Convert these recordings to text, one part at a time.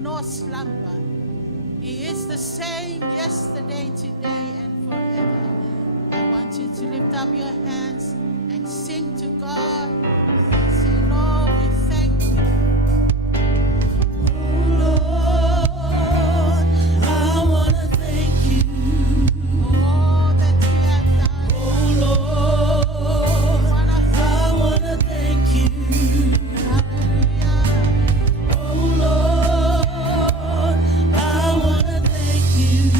nor slumber. He is the same yesterday, today, and forever. I want you to lift up your hands and sing to God. Say, Lord, we thank you. Oh Lord, I want to thank you For all that you have done. Oh Lord, I want to thank you Hallelujah. Oh Lord, I want to thank you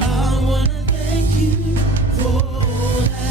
I want to thank you for all that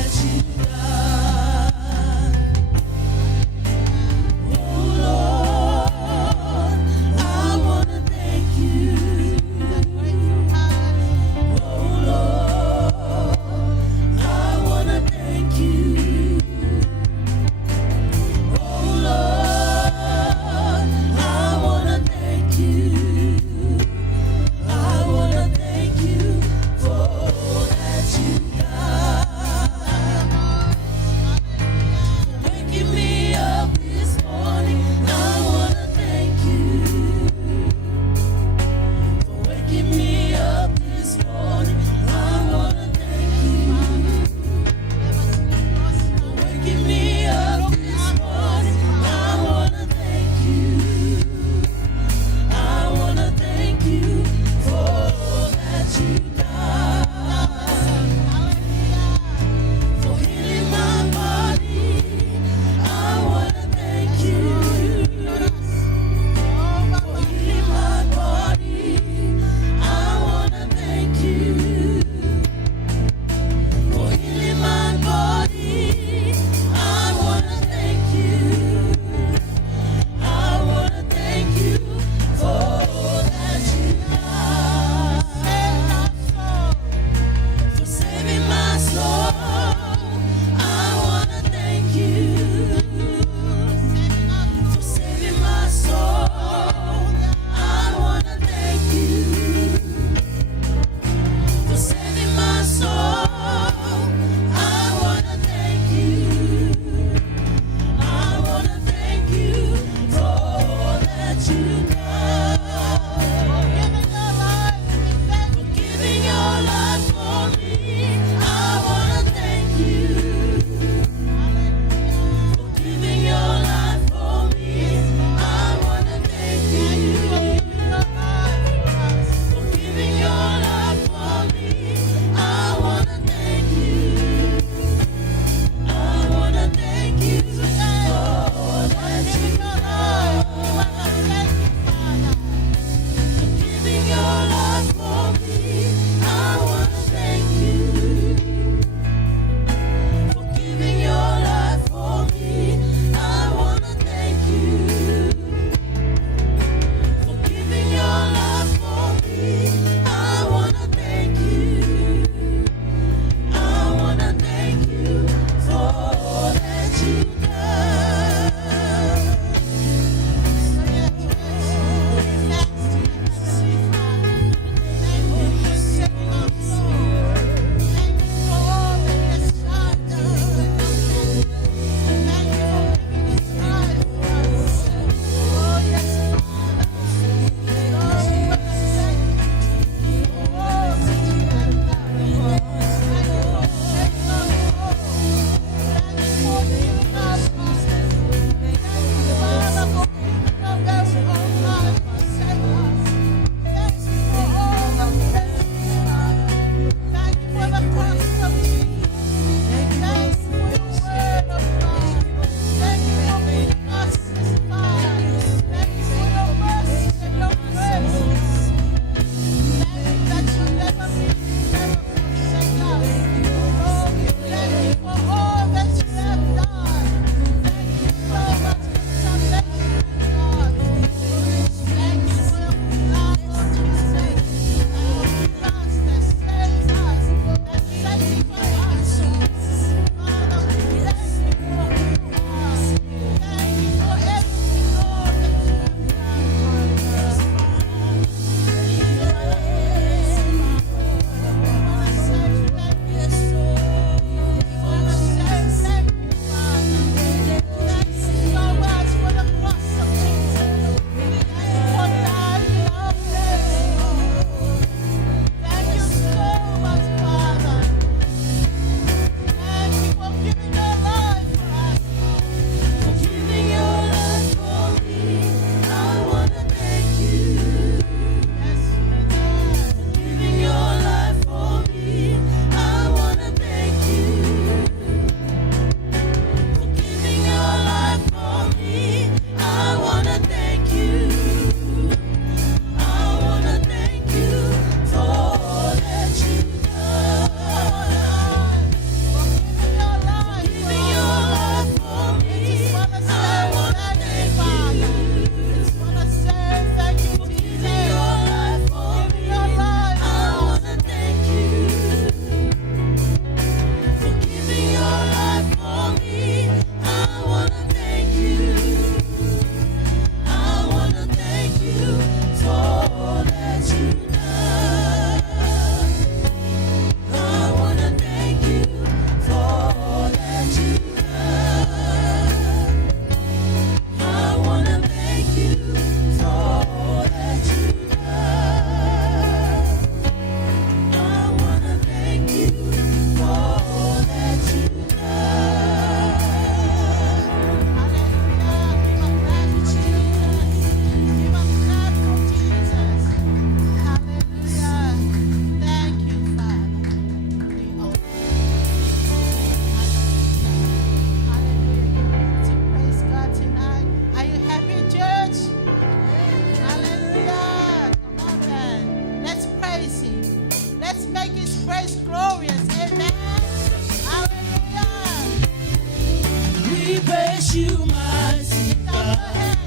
praise you, mighty God.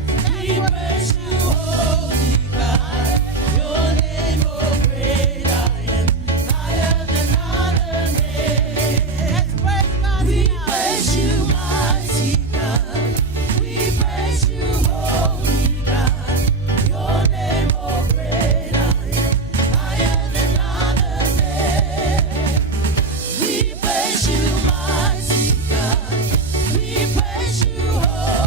We praise you, holy God. Your name, oh great I am, higher than other names. We praise you, mighty God. We praise you, holy God. Your name, oh great I am, higher than other names. We praise you, mighty God. We praise you, holy God.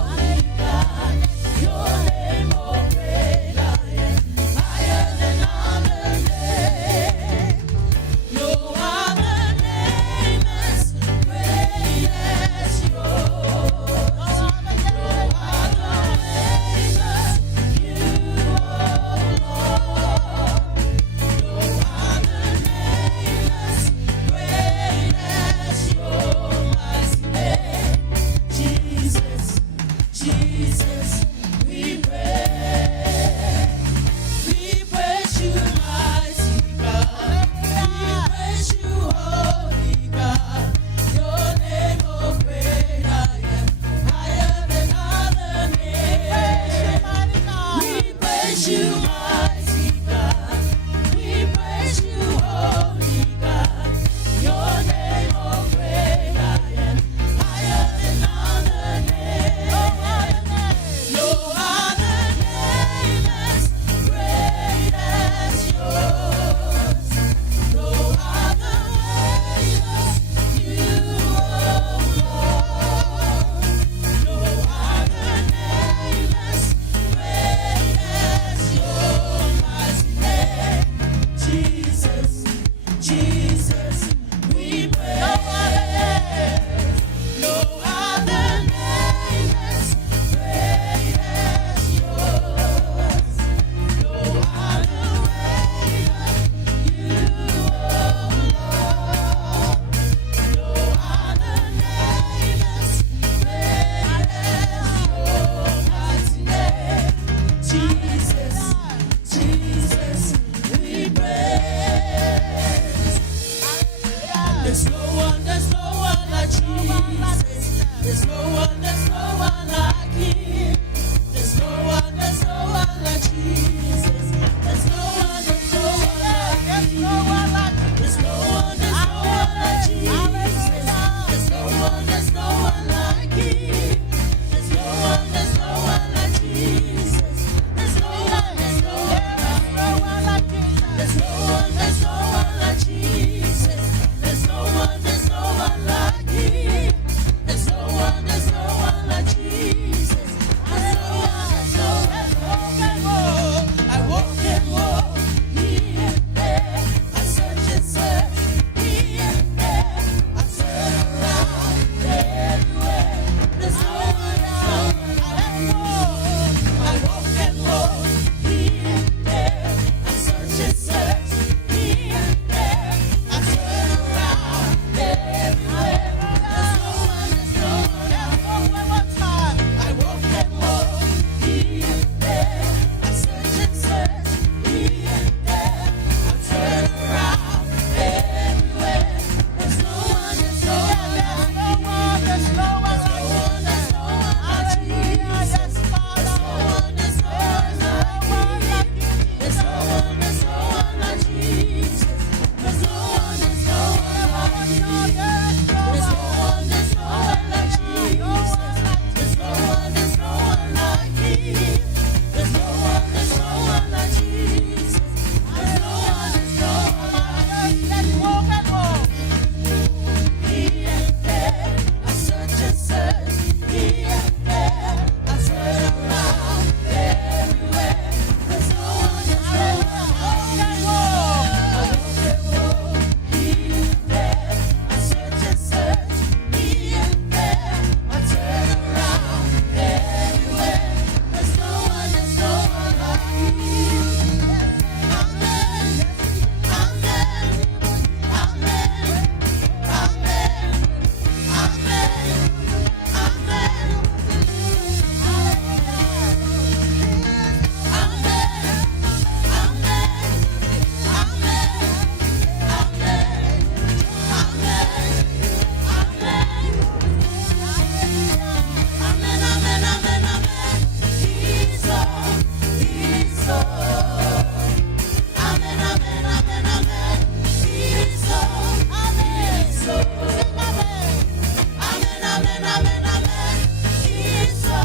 amen, amen, amen. It's so,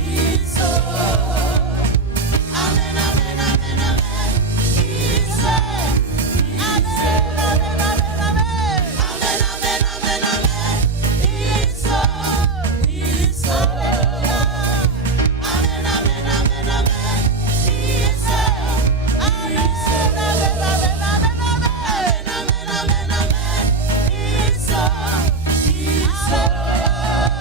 it's so. Amen, amen, amen, amen. It's so, it's so. Amen, amen, amen, amen, amen. It's so, it's so. Amen, amen, amen, amen. It's so, amen, amen, amen, amen, amen. Amen, amen, amen. It's so, it's so.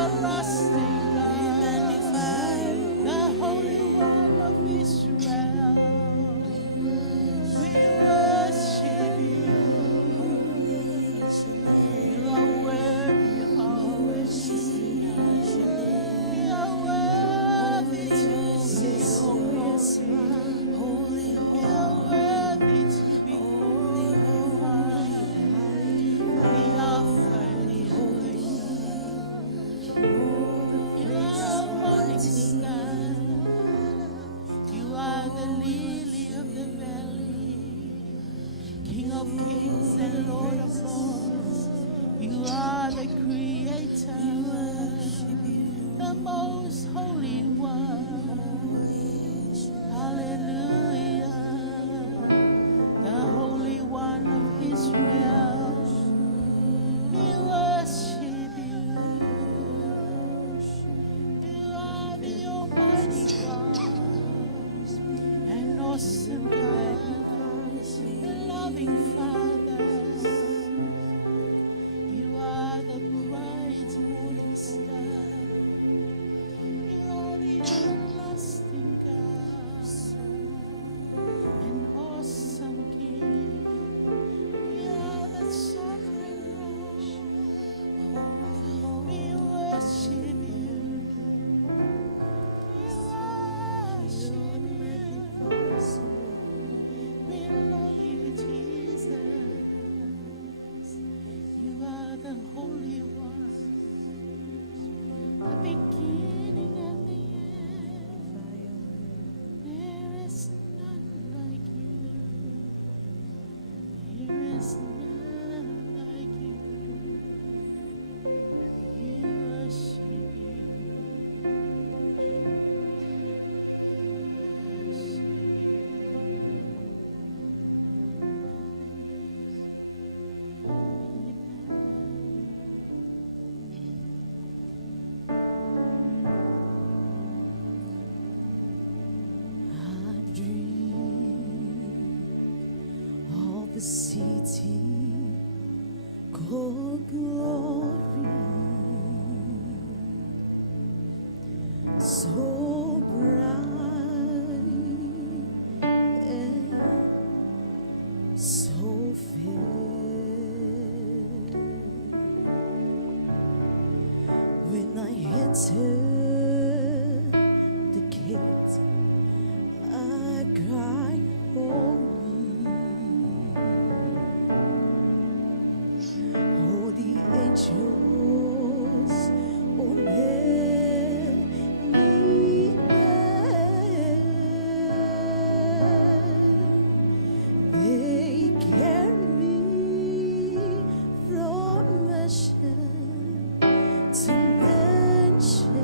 everlasting We God, magnify you. the Holy One of Israel. We worship you. You are worthy of our worship. You are worthy to receive all glory. Holy, You are worthy to be glorified. The Alpha and the Omega. You are morning star. You are the lily of the valley, King of kings and Lord of lords. You are the creator, the most holy one. Hallelujah, the Holy One of Israel. We worship you. You are the Almighty God, an awesome God, a loving Father. You are the bright morning star. You are the everlasting God, an awesome King. You are the sovereign Lord. We worship you. We worship you. We love you, Jesus. You are the Holy One, the beginning and the end. There is none like you. There is none like you. We worship you. I dream of a city called glory, so bright and so fair. When I enter the gate, I cry, holy. Oh, the angels, oh, many they carry me from mansion to mansion,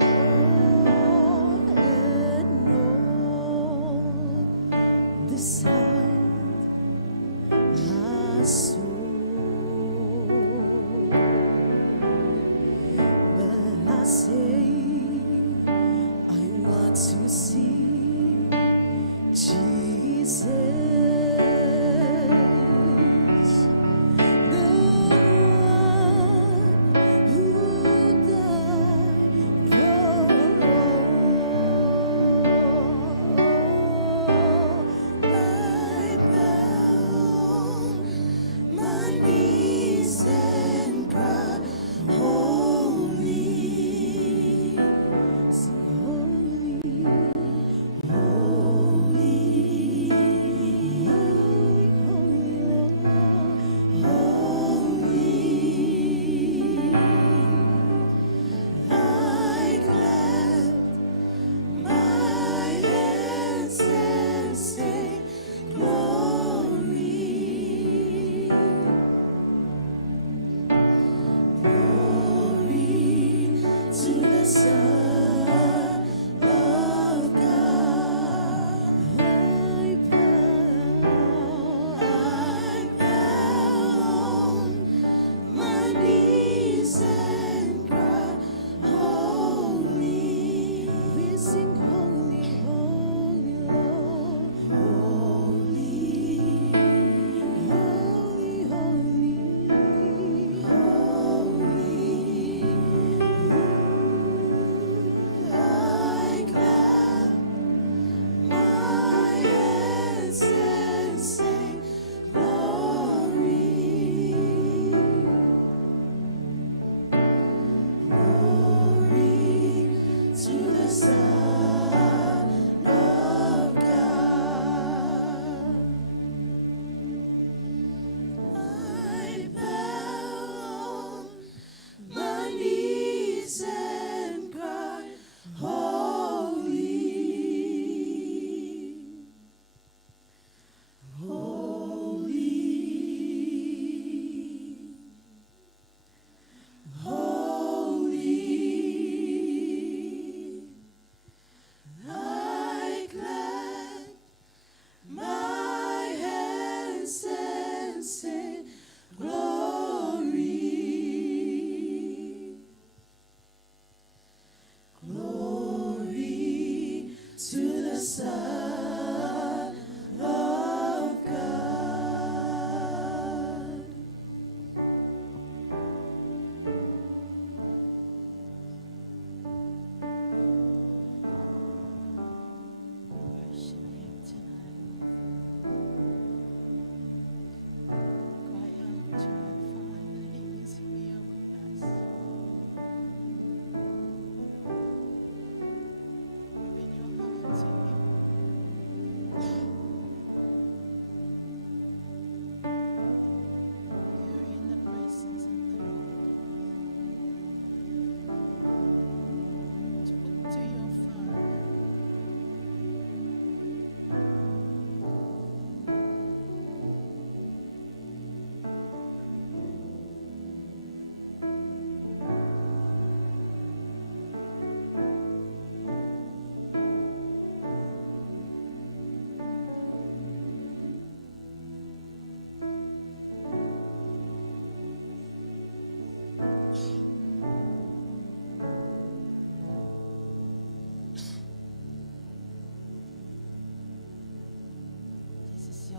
oh, and oh.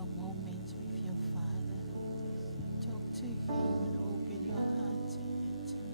a moment with your Father. Talk to Him and open your heart to Him tonight.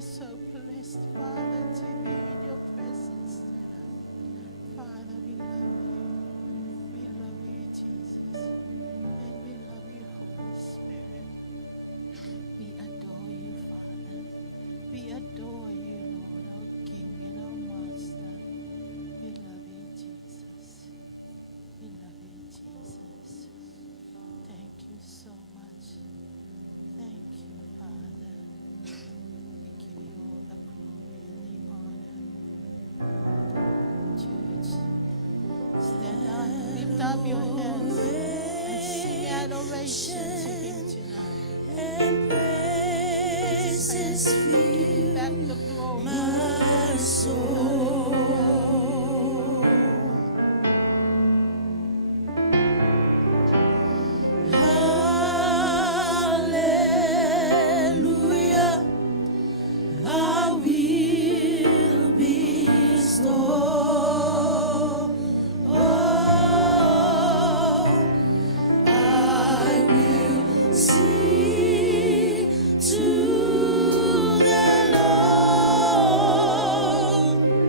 So blessed, Father, to be in your presence tonight. Father, we love you. We love you, Jesus. And we love you, Holy Spirit. We adore you, Father. up your hands and sing adoration to Him tonight. and praises fill Back the glory. my soul. Hallelujah, I will bestow. Oh, I will sing to the Lord.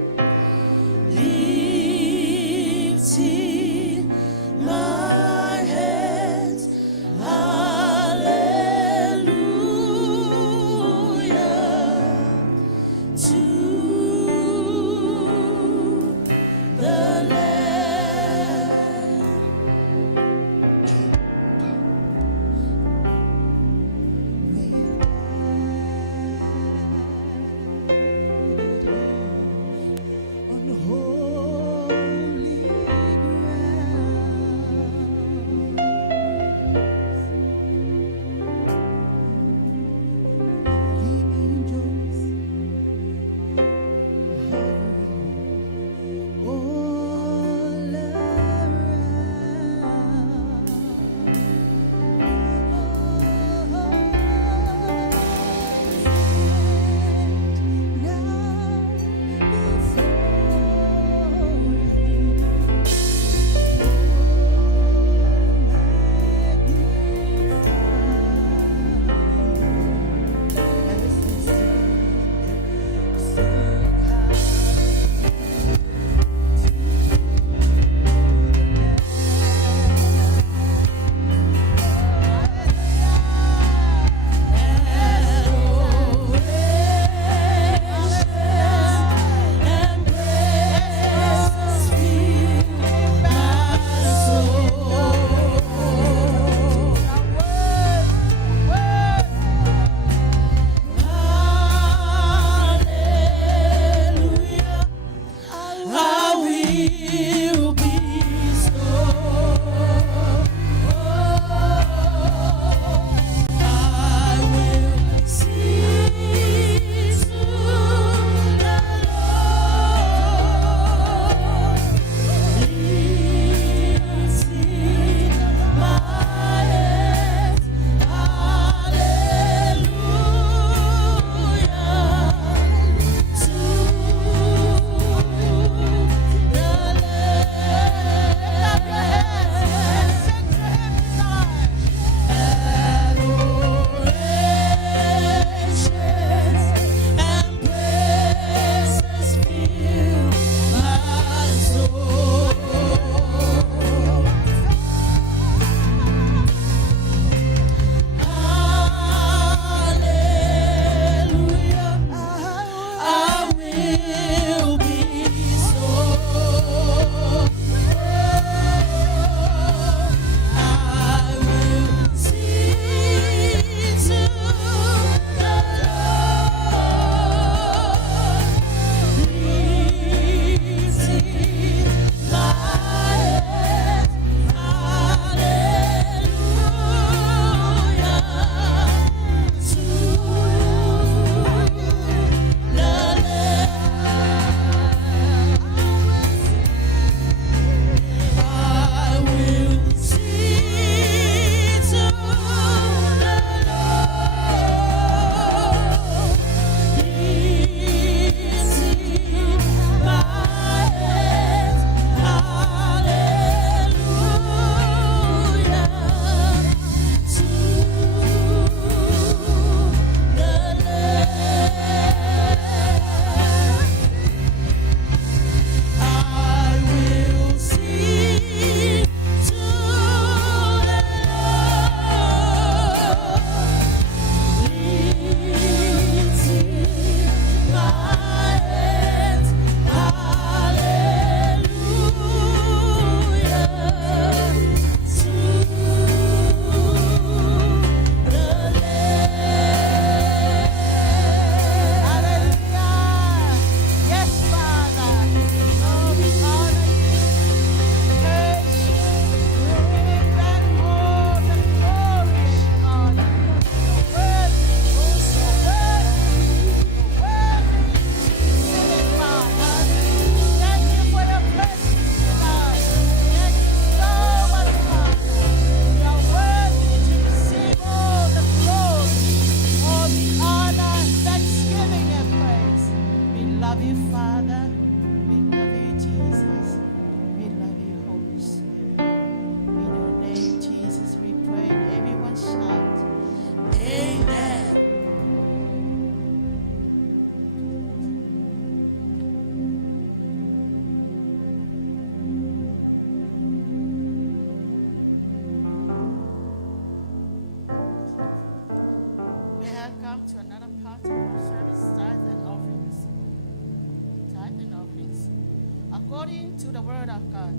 According to the Word of God,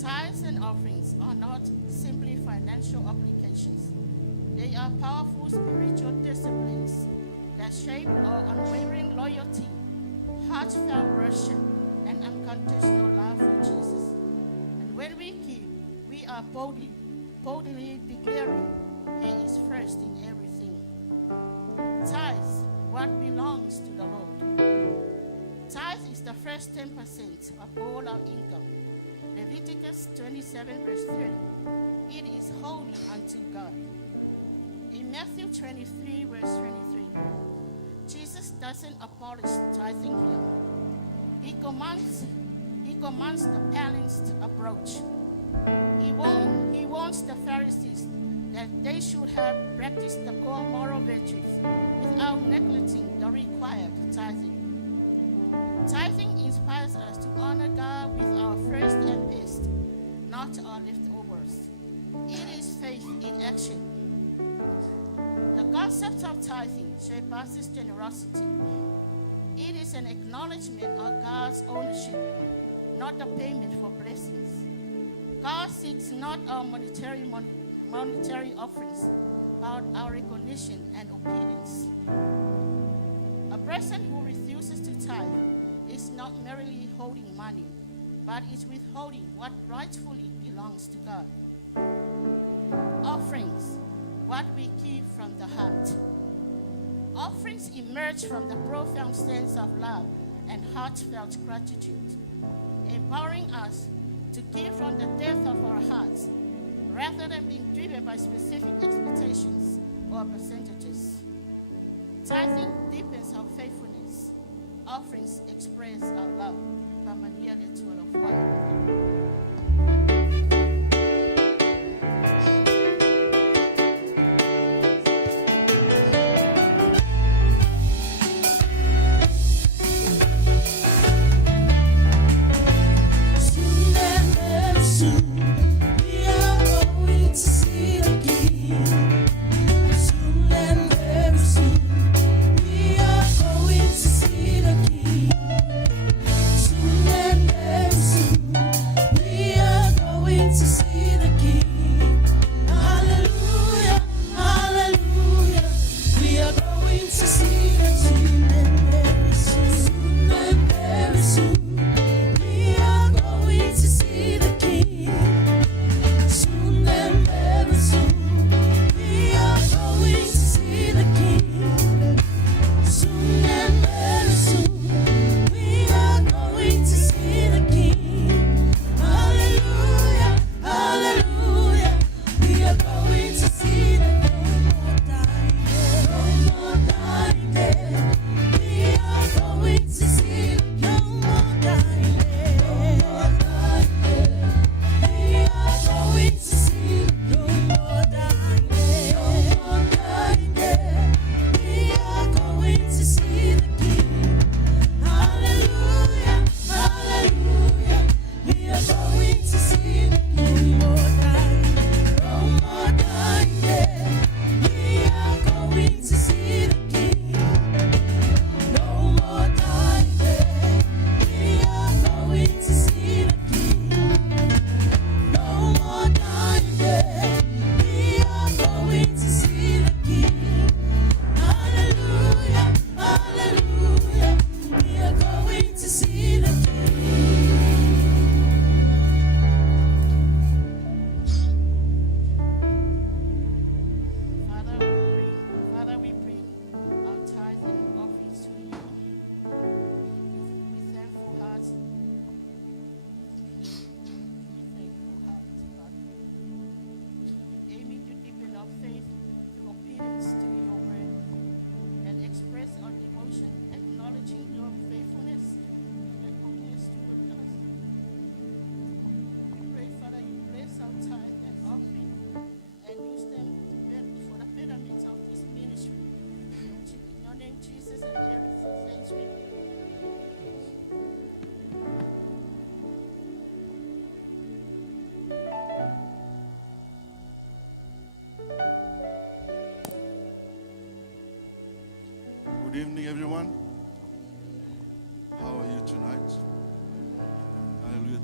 tithes and offerings are not simply financial obligations. They are powerful spiritual disciplines that shape our unwavering loyalty, heartfelt worship, and unconditional love for Jesus. And when we give, we are boldly declaring He is first in everything. Tithes, what belongs to the Lord. Tithe is the first 10% of all our income. Leviticus 27 verse 30. It is holy unto God. In Matthew 23 verse 23, Jesus doesn't abolish tithing here. He commands the balanced approach. He warns the Pharisees that they should have practiced the core moral virtues without neglecting the required tithing. Tithing inspires us to honor God with our first and best, not our leftovers. It is faith in action. The concept of tithing surpasses generosity. It is an acknowledgement of God's ownership, not a payment for blessings. God seeks not our monetary offerings, but our recognition and obedience. A person who refuses to tithe is not merely holding money, but is withholding what rightfully belongs to God. Offerings, what we give from the heart. Offerings emerge from the profound sense of love and heartfelt gratitude, empowering us to give from the depth of our hearts, rather than being driven by specific expectations or percentages. Tithing deepens our faithfulness. Offerings express our love. Pamania de Good evening, everyone. How are you tonight?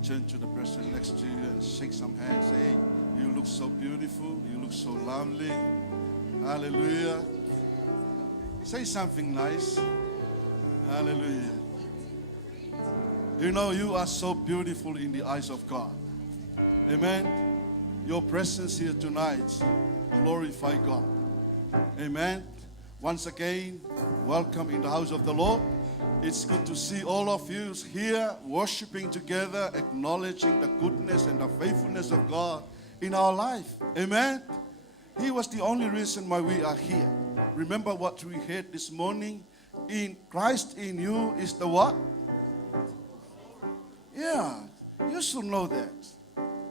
turn to the person next to you and shake some hands. Hey, you look so beautiful. You look so lovely. Hallelujah. Say something nice. Hallelujah. You know, you are so beautiful in the eyes of God. Amen. Your presence here tonight glorify God. Amen. Once again, welcome in the house of the Lord. It's good to see all of you here worshiping together, acknowledging the goodness and the faithfulness of God in our life. Amen. He was the only reason why we are here. Remember what we heard this morning? In Christ in you is the what? Yeah, you should know that.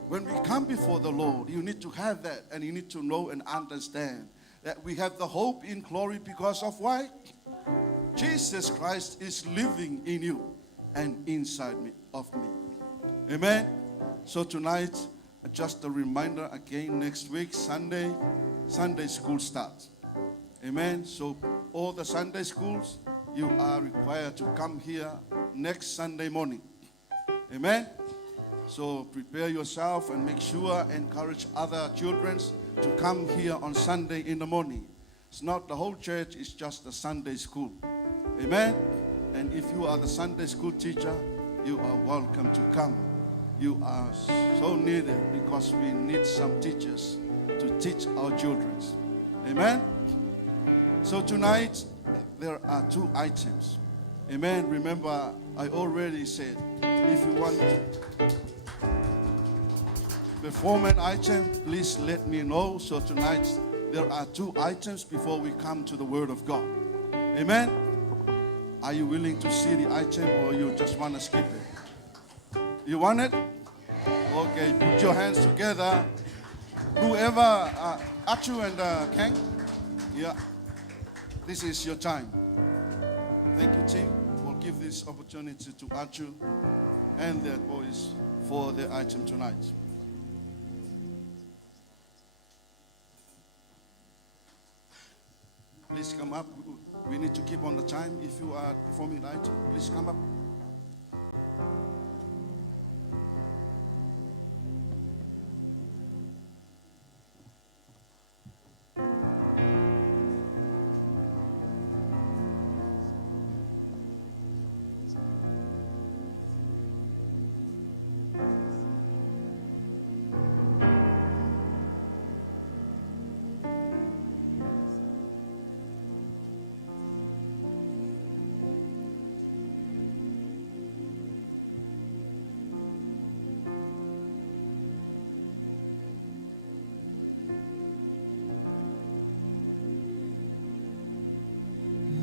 When we come before the Lord, you need to have that, and you need to know and understand that we have the hope in glory because of why? Jesus Christ is living in you and inside of me. Amen. So tonight, just a reminder again, next week, Sunday school starts. Amen. So all the Sunday schools, you are required to come here next Sunday morning. Amen. So prepare yourself and make sure, encourage other children to come here on Sunday in the morning. It's not the whole church, it's just the Sunday school. Amen. And if you are the Sunday school teacher, you are welcome to come. You are so needed because we need some teachers to teach our children. Amen. So tonight, there are 2 items. Amen. Remember, I already said, if you want to perform an item, please let me know. So tonight, there are 2 items before we come to the Word of God. Amen. Are you willing to see the item, or you just want to skip it? You want it? Okay, put your hands together. Whoever, Achu and Kang, yeah, this is your time. Thank you, team. We'll give this opportunity to Achu and their boys for the item tonight. Please come up. We need to keep on the time. If you are performing the item, please come up.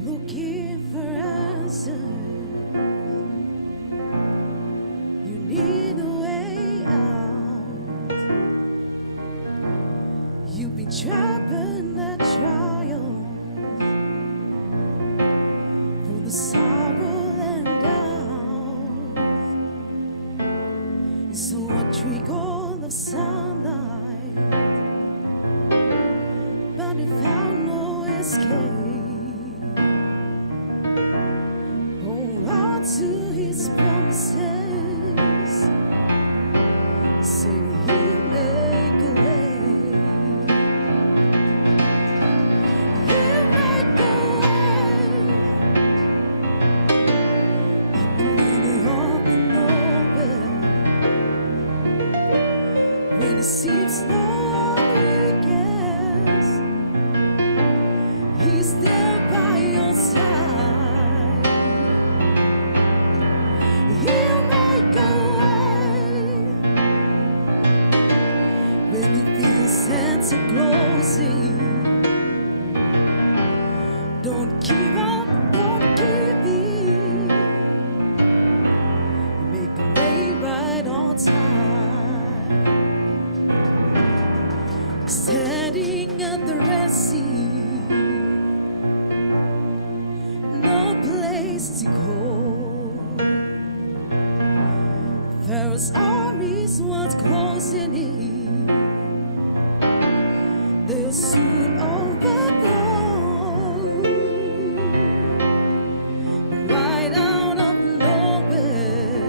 Looking for answers, you need a way out. You've been trapped in that trial, through the sorrow and doubt. You saw a trickle of sunlight, but you found no escape. To his promises, saying he'll make a way. He'll make a way in the middle of the nowhere, when it seems no one cares. He's there by your side. He'll make a way when you feel sense of closing. Don't give up, don't give in. Make a way right on time. Standing at the Red Sea, no place to go. Pharaoh's armies was closing in. They'll soon overthrow. Right out of nowhere,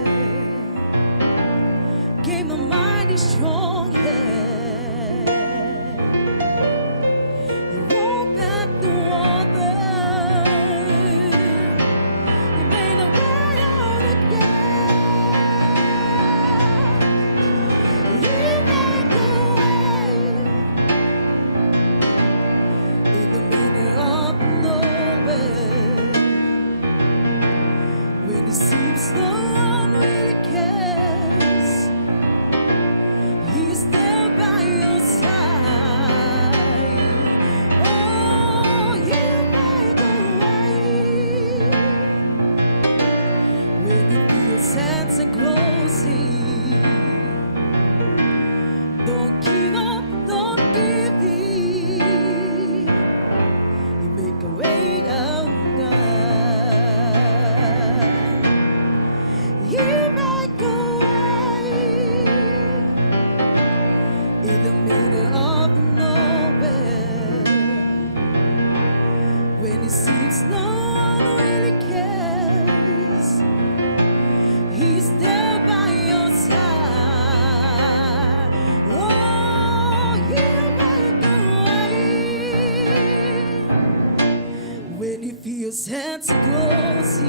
Santa Claus.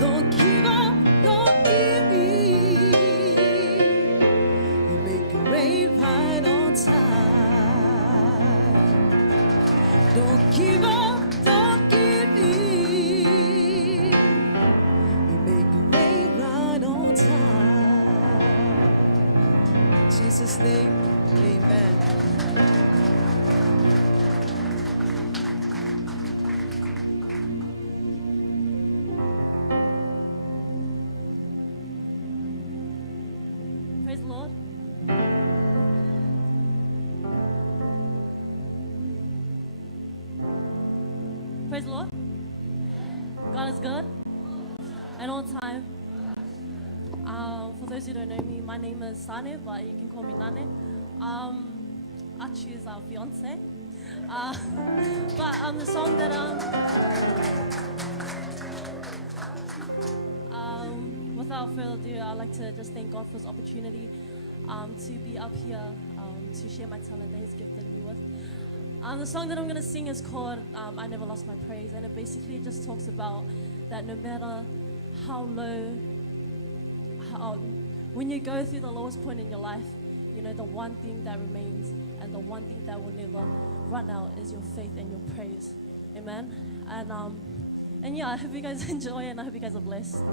Don't give up, don't give in. You make it rain right on time. Don't give up, don't give in. You make it rain right on time. In Jesus' name, amen. Praise the Lord. Praise the Lord. God is good and all time. For those who don't know me, my name is Sane, but you can call me Nane. Achi is our fiance. But the song that without further ado, I'd like to just thank God for this opportunity to be up here to share my talent that He's gifted me with. The song that I'm going to sing is called I Never Lost My Praise, and it basically just talks about that no matter how low, when you go through the lowest point in your life, you know, the one thing that remains and the one thing that will never run out is your faith and your praise. Amen. And yeah, I hope you guys enjoy and I hope you guys are blessed.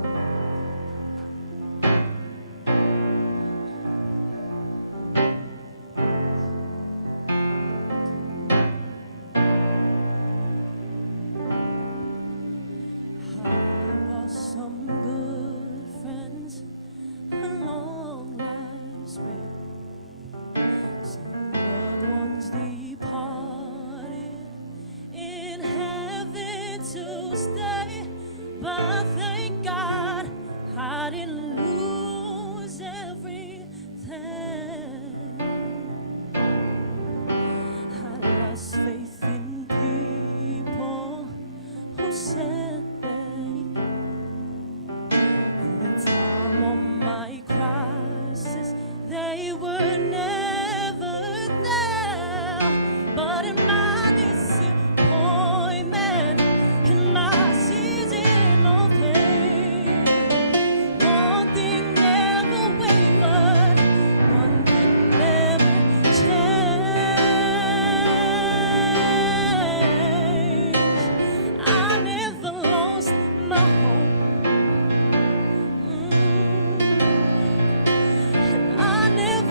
Some good friends along life's way. Some loved ones departed in heaven to stay. But thank God I didn't lose everything. I lost faith in people who said they were never there, but in my disappointment, in my season of pain, one thing never wavered, one thing never changed. I never lost my hope. I never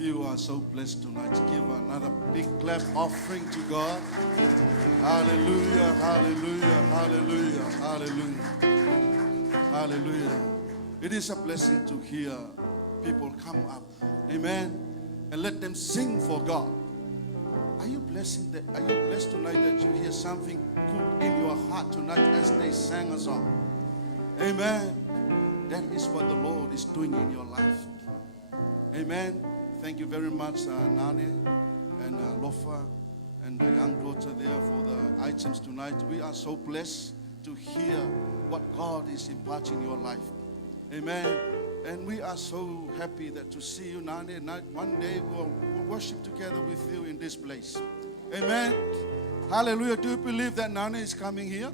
If you are so blessed tonight, give another big clap offering to God. Hallelujah, hallelujah, hallelujah, hallelujah, hallelujah. It is a blessing to hear people come up, amen, and let them sing for God. Are you blessed tonight that you hear something good in your heart tonight as they sang a song? Amen. That is what the Lord is doing in your life. Amen. Thank you very much, Nane and Lofa and the young daughter there for the items tonight. We are so blessed to hear what God is imparting in your life. Amen. And we are so happy that to see you, Nane. One day we'll worship together with you in this place. Amen. Hallelujah. Do you believe that Nane is coming here?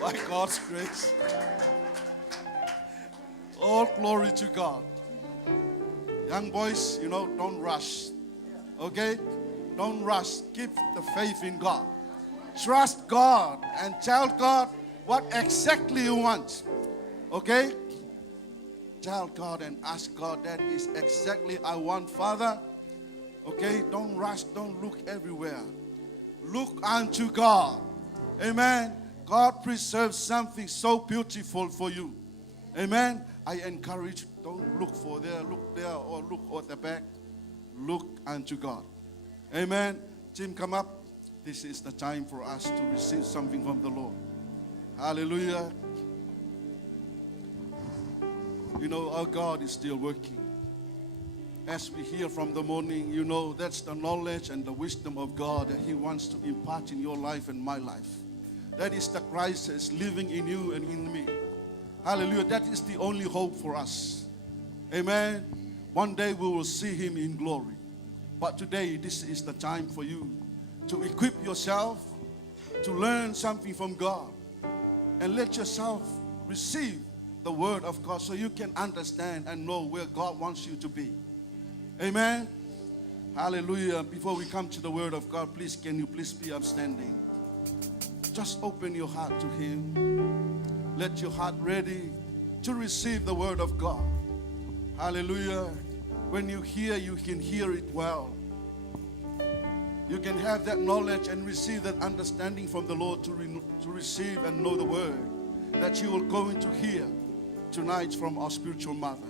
By God's grace. All glory to God. Young boys, don't rush. Okay? Don't rush. Keep the faith in God. Trust God and tell God what exactly you want. Okay? Tell God and ask God, that is exactly I want, Father. Okay? Don't rush. Don't look everywhere. Look unto God. Amen. God preserves something so beautiful for you. Amen. I encourage, don't look for there, look there, or look at the back. Look unto God. Amen. Tim, come up. This is the time for us to receive something from the Lord. Hallelujah. Our God is still working. As we hear from the morning, that's the knowledge and the wisdom of God that He wants to impart in your life and my life. That is the Christ that is living in you and in me. Hallelujah. That is the only hope for us. Amen. One day we will see Him in glory. But today, this is the time for you to equip yourself, to learn something from God, and let yourself receive the Word of God so you can understand and know where God wants you to be. Amen. Hallelujah. Before we come to the Word of God, can you please be upstanding? Just open your heart to Him. Let your heart ready to receive the Word of God. Hallelujah. When you hear, you can hear it well. You can have that knowledge and receive that understanding from the Lord to receive and know the Word that you will go into hear tonight from our spiritual mother.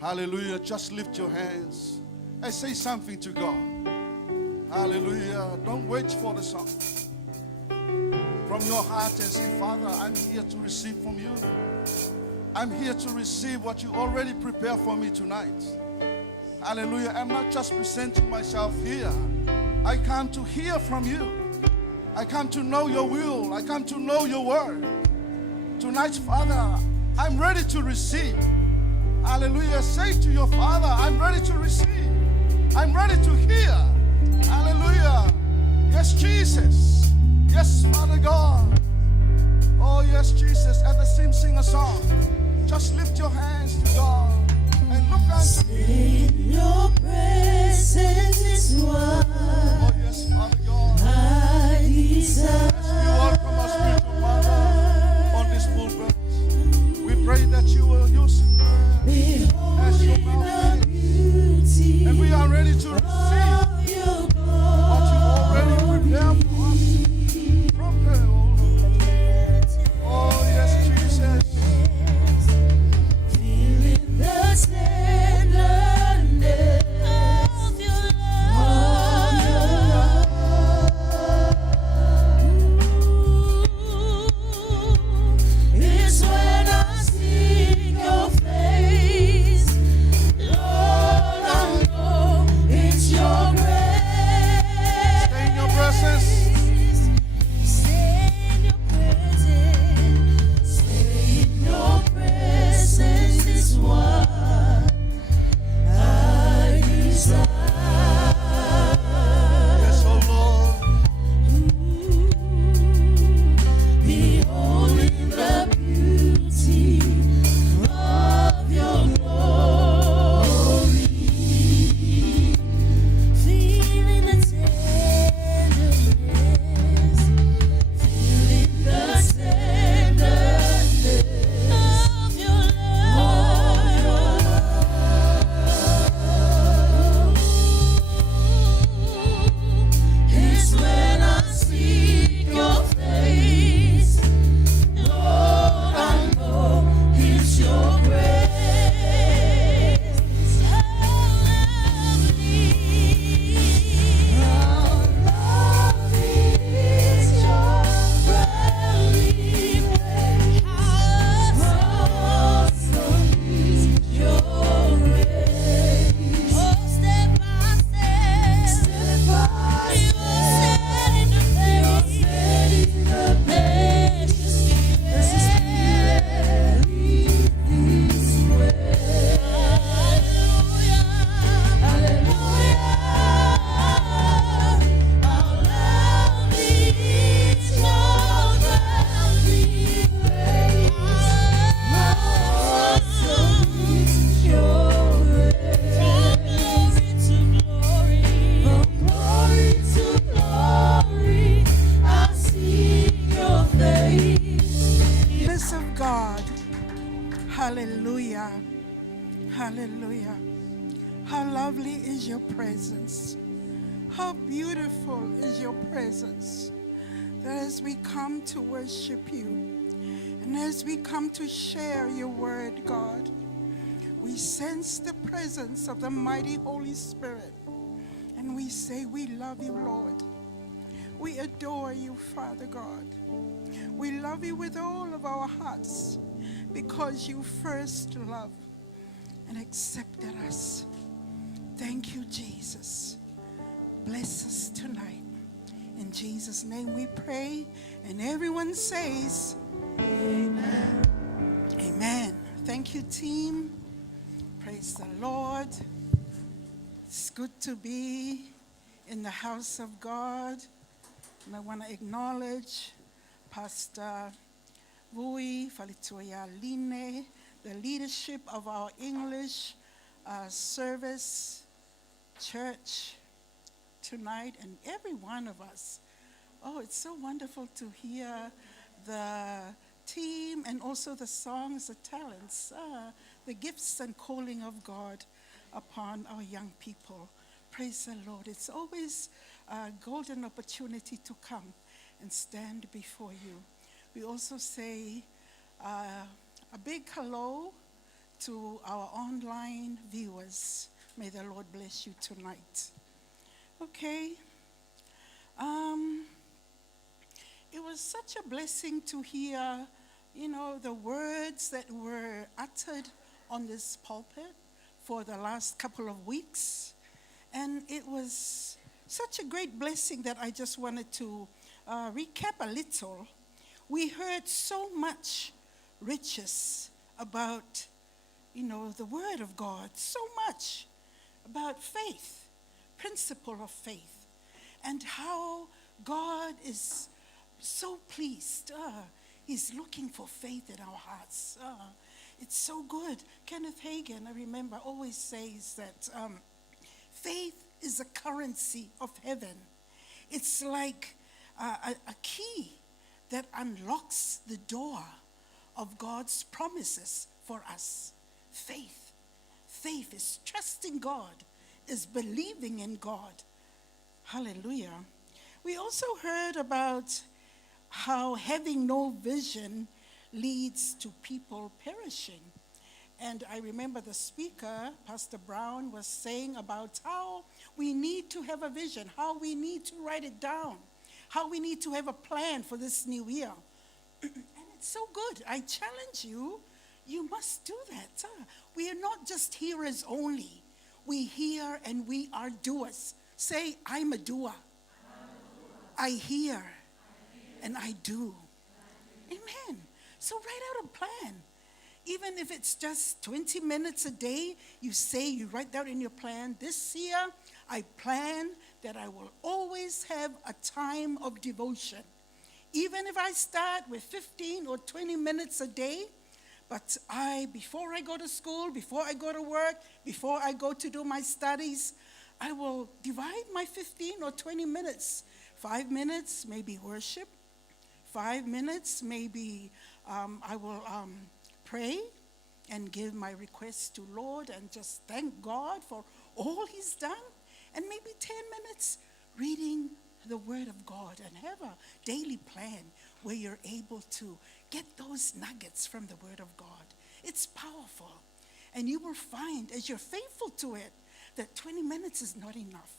Hallelujah. Just lift your hands and say something to God. Hallelujah. Don't wait for the song. From your heart and say, Father, I'm here to receive from you. I'm here to receive what you already prepared for me tonight. Hallelujah. I'm not just presenting myself here. I come to hear from you. I come to know your will. I come to know your word. Tonight, Father, I'm ready to receive. Hallelujah. Say to your Father, I'm ready to receive. I'm ready to hear. Hallelujah. Yes, Jesus. Yes, Father God. Oh, yes, Jesus. As the team sing a song, just lift your hands to God and look unto Him. In your presence is what Oh, yes, Father God. I desire. As we welcome our spiritual Mother on this pulpit, we pray that you will use her as your mouthpiece. And we are ready to receive what you already prepared for us from her, oh Lord. Oh, yes, Jesus. Feeling the tenderness of your love. Hallelujah. Hallelujah. How lovely is your presence. How beautiful is your presence. That as we come to worship you and as we come to share your word, God, we sense the presence of the mighty Holy Spirit. And we say, we love you, Lord. We adore you, Father God. We love you with all of our hearts because you first loved and accepted us. Thank you, Jesus. Bless us tonight. In Jesus' name we pray. And everyone says, Amen. Amen. Thank you, team. Praise the Lord. It's good to be in the house of God. And I want to acknowledge Pastor Vui Falitoya Line, the leadership of our English service church tonight, and every one of us. Oh, it's so wonderful to hear the team and also the songs, the talents, the gifts and calling of God upon our young people. Praise the Lord. It's always a golden opportunity to come and stand before you. We also say a big hello to our online viewers. May the Lord bless you tonight. Okay. It was such a blessing to hear, the words that were uttered on this pulpit for the last couple of weeks. And it was such a great blessing that I just wanted to recap a little. We heard so much riches about, the Word of God, so much about faith, principle of faith, and how God is so pleased. He's looking for faith in our hearts. It's so good. Kenneth Hagin, I remember, always says that faith is a currency of heaven. It's like a key that unlocks the door of God's promises for us. Faith. Faith is trusting God, is believing in God. Hallelujah. We also heard about how having no vision leads to people perishing. And I remember the speaker, Pastor Brown, was saying about how we need to have a vision, how we need to write it down, how we need to have a plan for this new year. And it's so good. I challenge you, you must do that. We are not just hearers only. We hear and we are doers. Say, I'm a doer. I hear and I do. Amen. So write out a plan. Even if it's just 20 minutes a day, you write down in your plan, this year I plan that I will always have a time of devotion. Even if I start with 15 or 20 minutes a day, but before I go to school, before I go to work, before I go to do my studies, I will divide my 15 or 20 minutes. 5 minutes, maybe worship. 5 minutes, maybe I will pray and give my requests to Lord and just thank God for all He's done. And maybe 10 minutes reading the Word of God and have a daily plan where you're able to get those nuggets from the Word of God. It's powerful. And you will find, as you're faithful to it, that 20 minutes is not enough.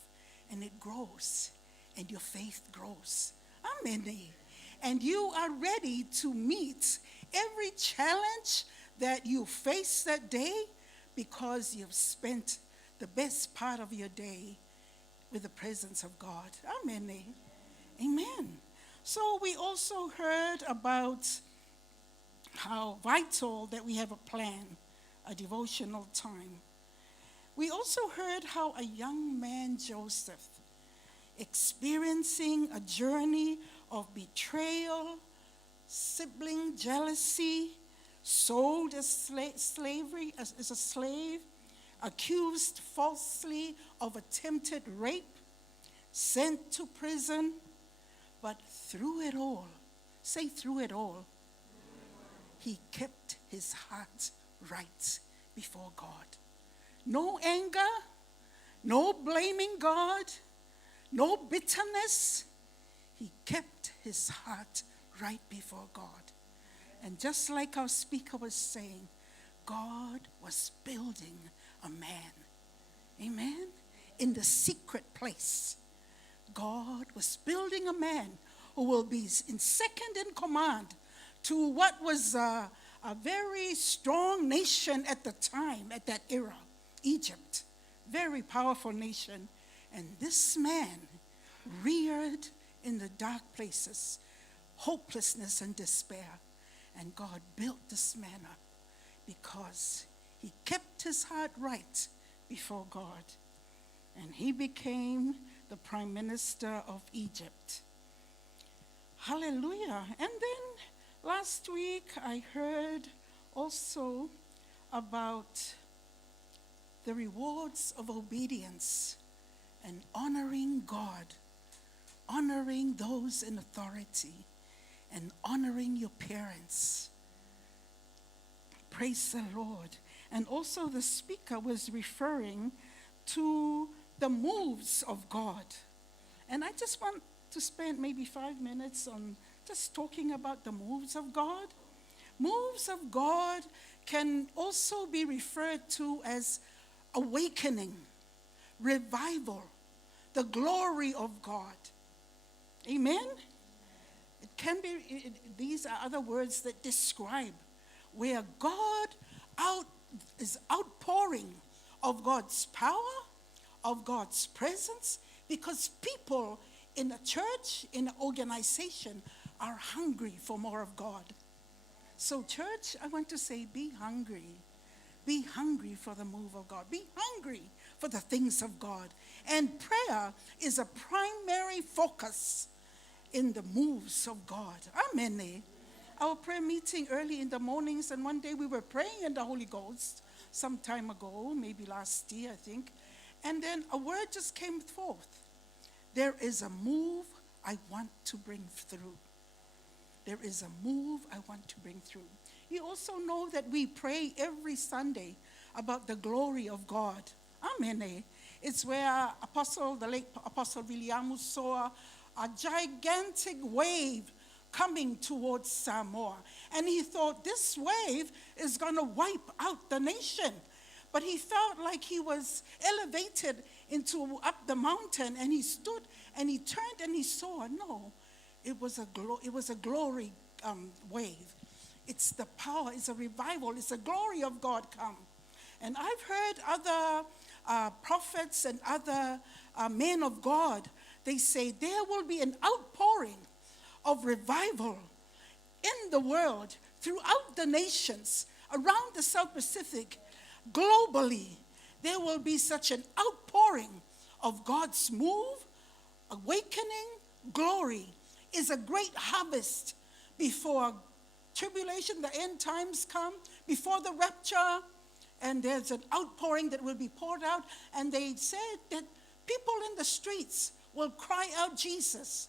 And it grows. And your faith grows. Amen. And you are ready to meet every challenge that you face that day because you've spent the best part of your day with the presence of God. Amen. Amen. So we also heard about how vital that we have a plan, a devotional time. We also heard how a young man, Joseph, experiencing a journey of betrayal, sibling jealousy, sold as slavery as a slave, accused falsely of attempted rape, sent to prison, but through it all, say through it all, he kept his heart right before God. No anger, no blaming God, no bitterness. He kept his heart right before God. And just like our speaker was saying, God was building a man. Amen? In the secret place, God was building a man who will be in second in command to what was a very strong nation at the time, at that era, Egypt. Very powerful nation. And this man reared in the dark places, hopelessness and despair. And God built this man up because he kept his heart right before God. And he became the prime minister of Egypt. Hallelujah. And then last week I heard also about the rewards of obedience and honoring God, honoring those in authority, and honoring your parents. Praise the Lord. And also the speaker was referring to the moves of God. And I just want to spend maybe 5 minutes on just talking about the moves of God. Moves of God can also be referred to as awakening, revival, the glory of God. Amen? It can be, these are other words that describe where God is outpouring of God's power, of God's presence, because people in a church, in an organization, are hungry for more of God. So church, I want to say, be hungry. Be hungry for the move of God. Be hungry for the things of God. And prayer is a primary focus in the moves of God. Amen. Our prayer meeting early in the mornings, and one day we were praying in the Holy Ghost some time ago, maybe last year, I think. And then a word just came forth. There is a move I want to bring through. There is a move I want to bring through. You also know that we pray every Sunday about the glory of God. Amen. It's where the late Apostle William saw a gigantic wave coming towards Samoa. And he thought this wave is going to wipe out the nation. But he felt like he was elevated up the mountain, and he stood and he turned and he saw, no, it was a glory wave. It's the power, it's a revival, it's the glory of God come. And I've heard other prophets and other men of God, they say there will be an outpouring of revival in the world, throughout the nations, around the South Pacific, globally. There will be such an outpouring of God's move, awakening, glory. Is a great harvest before tribulation, the end times come, before the rapture, and there's an outpouring that will be poured out. And they said that people in the streets will cry out Jesus.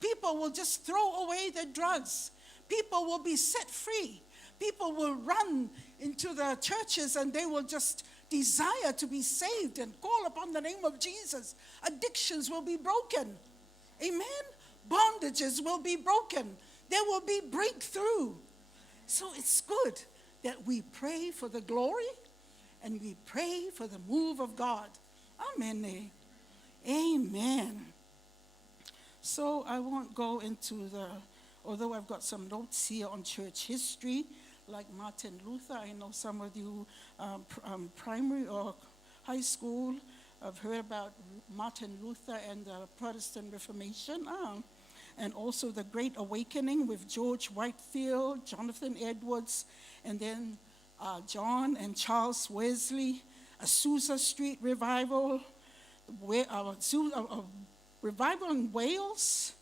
People will just throw away their drugs. People will be set free. People will run into the churches and they will just desire to be saved and call upon the name of Jesus. Addictions will be broken. Amen? Bondages will be broken. There will be breakthrough. So it's good that we pray for the glory and we pray for the move of God. Amen. Amen. So I won't go into although I've got some notes here on church history, like Martin Luther. I know some of you primary or high school have heard about Martin Luther and the Protestant Reformation, and also the Great Awakening with George Whitefield, Jonathan Edwards, and then John and Charles Wesley, Azusa Street Revival, revival in Wales,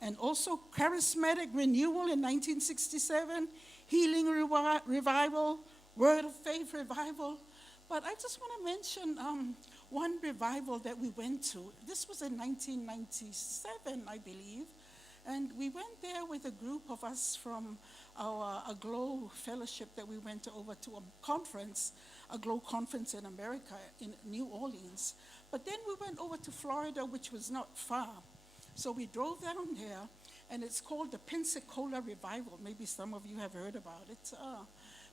and also Charismatic Renewal in 1967, Healing Revival, Word of Faith Revival. But I just want to mention one revival that we went to. This was in 1997, I believe. And we went there with a group of us from our Aglow fellowship that we went over to a conference, a Aglow conference in America, in New Orleans. But then we went over to Florida, which was not far. So we drove down there, and it's called the Pensacola Revival. Maybe some of you have heard about it.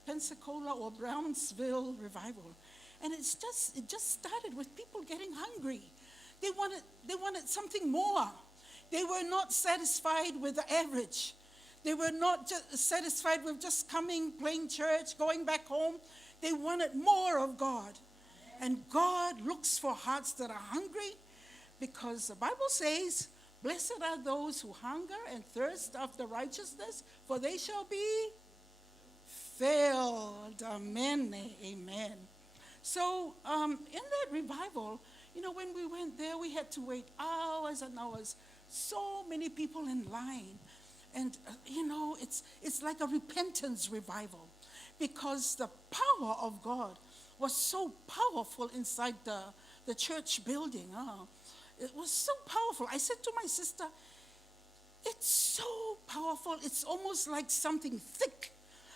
Pensacola or Brownsville Revival. And it just started with people getting hungry. They wanted something more. They were not satisfied with the average. They were not just satisfied with just coming, playing church, going back home. They wanted more of God. And God looks for hearts that are hungry, because the Bible says, blessed are those who hunger and thirst after righteousness, for they shall be filled. Amen. Amen. So in that revival, when we went there, we had to wait hours and hours. So many people in line. And, it's like a repentance revival, because the power of God was so powerful inside the church building. It was so powerful. I said to my sister, it's so powerful. It's almost like something thick,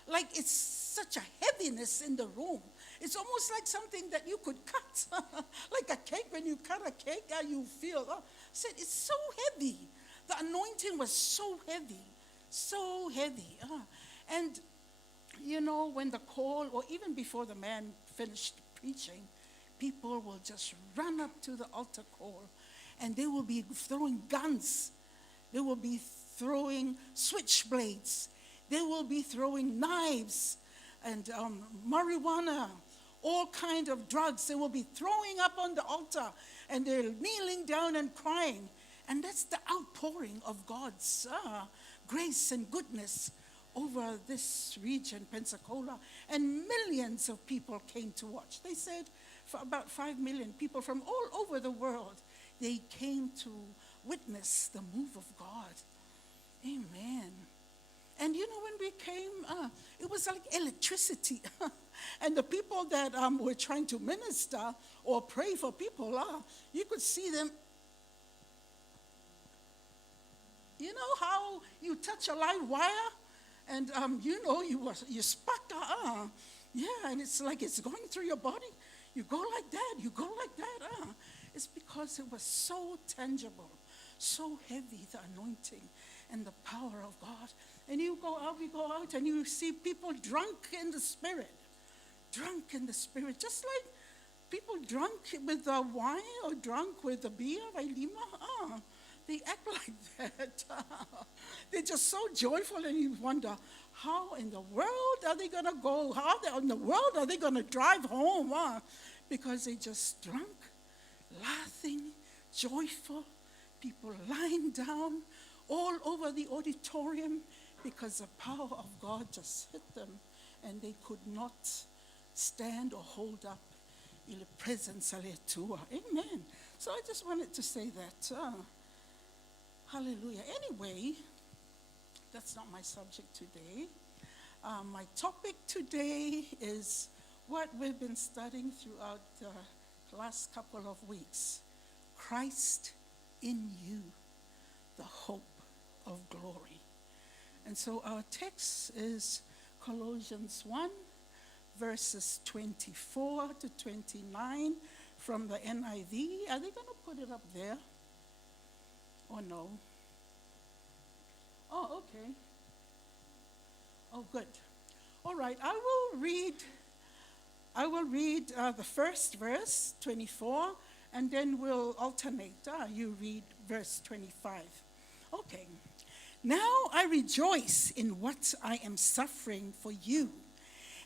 like it's such a heaviness in the room. It's almost like something that you could cut, like a cake. When you cut a cake, you feel. I said, it's so heavy. The anointing was so heavy, so heavy. And, when the call, or even before the man finished preaching, people will just run up to the altar call, and they will be throwing guns. They will be throwing switchblades. They will be throwing knives and marijuana, all kind of drugs. They will be throwing up on the altar, and they're kneeling down and crying. And that's the outpouring of God's grace and goodness over this region, Pensacola. And millions of people came to watch. They said for about 5 million people from all over the world, they came to witness the move of God. Amen. And when we came, it was like electricity. And the people that were trying to minister or pray for people, you could see them. You know how you touch a light wire, and you spark. Yeah, and it's like it's going through your body. You go like that. You go like that. It's because it was so tangible, so heavy, the anointing and the power of God. And we go out, and you see people drunk in the Spirit, just like people drunk with the wine or drunk with the beer, Lima. They act like that. They're just so joyful, and you wonder, how in the world are they going to go? How in the world are they going to drive home? Because they just drunk, laughing, joyful, people lying down all over the auditorium, because the power of God just hit them, and they could not stand or hold up in the presence of Tua. Amen. So I just wanted to say that. Hallelujah. Anyway, that's not my subject today. My topic today is what we've been studying throughout the last couple of weeks. Christ in you, the hope of glory. And so our text is Colossians 1, verses 24 to 29 from the NIV. Are they going to put it up there? Or no? Oh, okay. Oh, good. All right, I will read the first verse, 24, and then we'll alternate. You read verse 25. Okay. Now I rejoice in what I am suffering for you,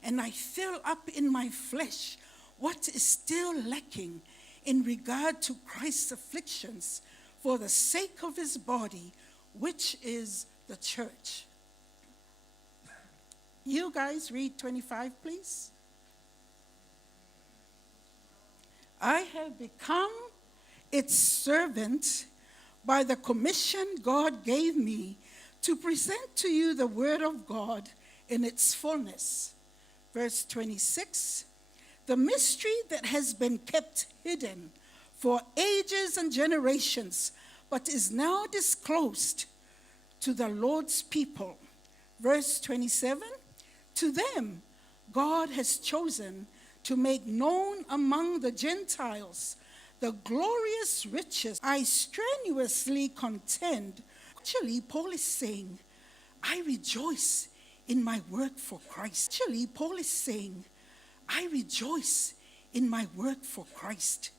and I fill up in my flesh what is still lacking in regard to Christ's afflictions for the sake of his body, which is the church. You guys read 25, please. I have become its servant by the commission God gave me to present to you the word of God in its fullness. Verse 26, the mystery that has been kept hidden for ages and generations, but is now disclosed to the Lord's people. Verse 27, to them God has chosen to make known among the Gentiles the glorious riches. I strenuously contend. Actually, Paul is saying, I rejoice in my work for Christ. Actually, Paul is saying, I rejoice in my work for Christ.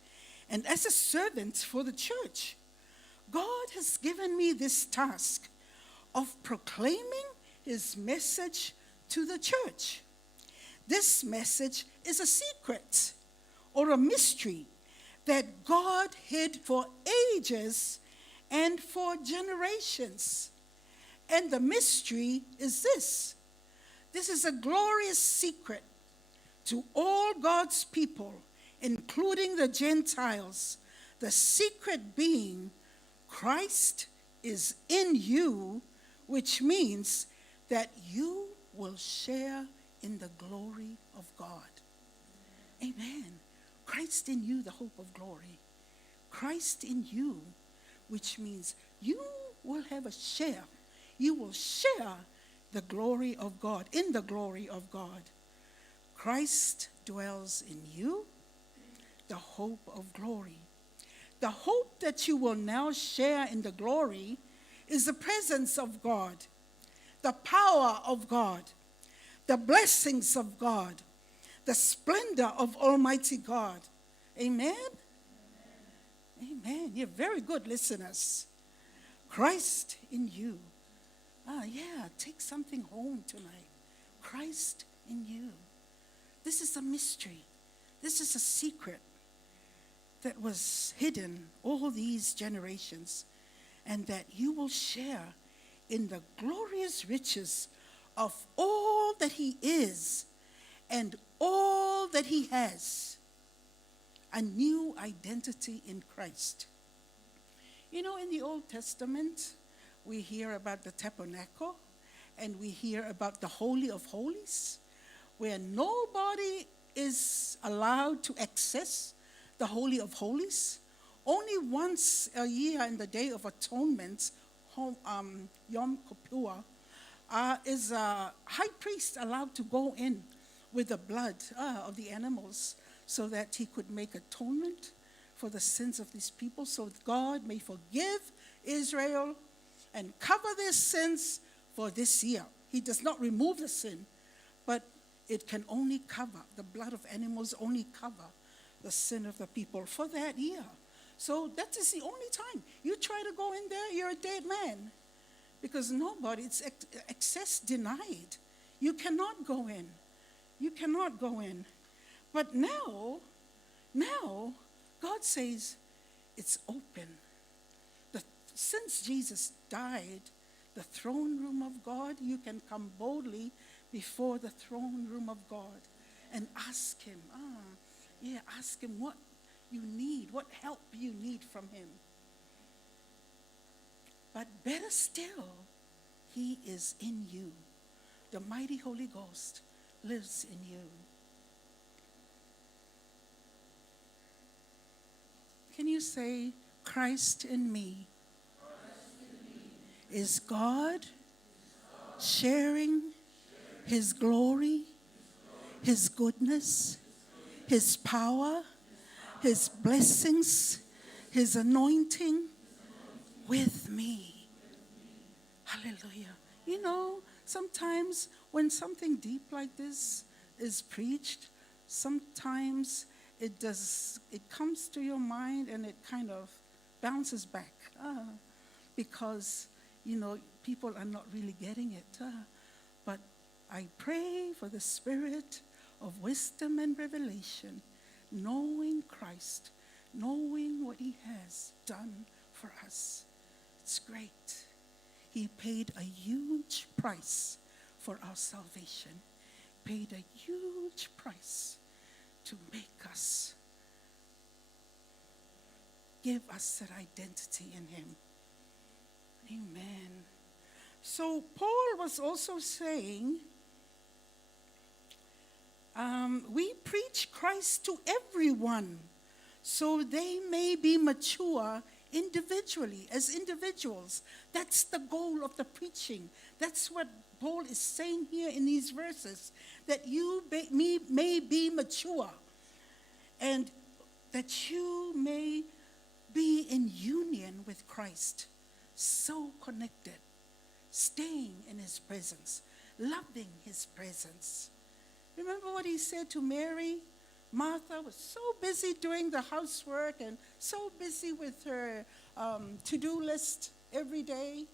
And as a servant for the church, God has given me this task of proclaiming his message to the church. This message is a secret or a mystery that God hid for ages and for generations. And the mystery is this. This is a glorious secret to all God's people, including the Gentiles. The secret being Christ is in you, which means that you will share in the glory of God. Amen. Christ in you, the hope of glory. Christ in you, which means you will have a share. You will share the glory of God, in the glory of God. Christ dwells in you, the hope of glory. The hope that you will now share in the glory is the presence of God, the power of God, the blessings of God, the splendor of Almighty God. Amen? Amen. You're very good listeners. Christ in you. Take something home tonight. Christ in you. This is a mystery. This is a secret that was hidden all these generations, and that you will share in the glorious riches of all that he is and all that he has. A new identity in Christ. You know, in the Old Testament, we hear about the tabernacle, and we hear about the Holy of Holies, where nobody is allowed to access the Holy of Holies. Only once a year in the Day of Atonement, Yom Kippur, is a high priest allowed to go in with the blood of the animals so that he could make atonement for the sins of these people, so that God may forgive Israel and cover their sins for this year. He does not remove the sin, but it can only cover, the blood of animals only cover the sin of the people for that year. So that is the only time. You try to go in there, you're a dead man. Because nobody, it's access denied. You cannot go in. You cannot go in. But now, God says it's open. Since Jesus died, the throne room of God, you can come boldly before the throne room of God and ask him. Ask him what you need, what help you need from him. But better still, he is in you. The mighty Holy Ghost lives in you. Can you say, Christ in me? Is God sharing his glory, his goodness, his power, his blessings, his anointing with me? Hallelujah. You know, sometimes when something deep like this is preached, sometimes it comes to your mind and it kind of bounces back because, you know, people are not really getting it. But I pray for the spirit of wisdom and revelation, knowing Christ, knowing what he has done for us. It's great. He paid a huge price for our salvation. Paid a huge price to make us, give us that identity in him. Amen. So Paul was also saying, we preach Christ to everyone so they may be mature individually, as individuals. That's the goal of the preaching. That's what Paul is saying here in these verses, that you may be mature and that you may be in union with Christ, so connected, staying in his presence, loving his presence. Remember what he said to Mary? Martha was so busy doing the housework and so busy with her to-do list every day.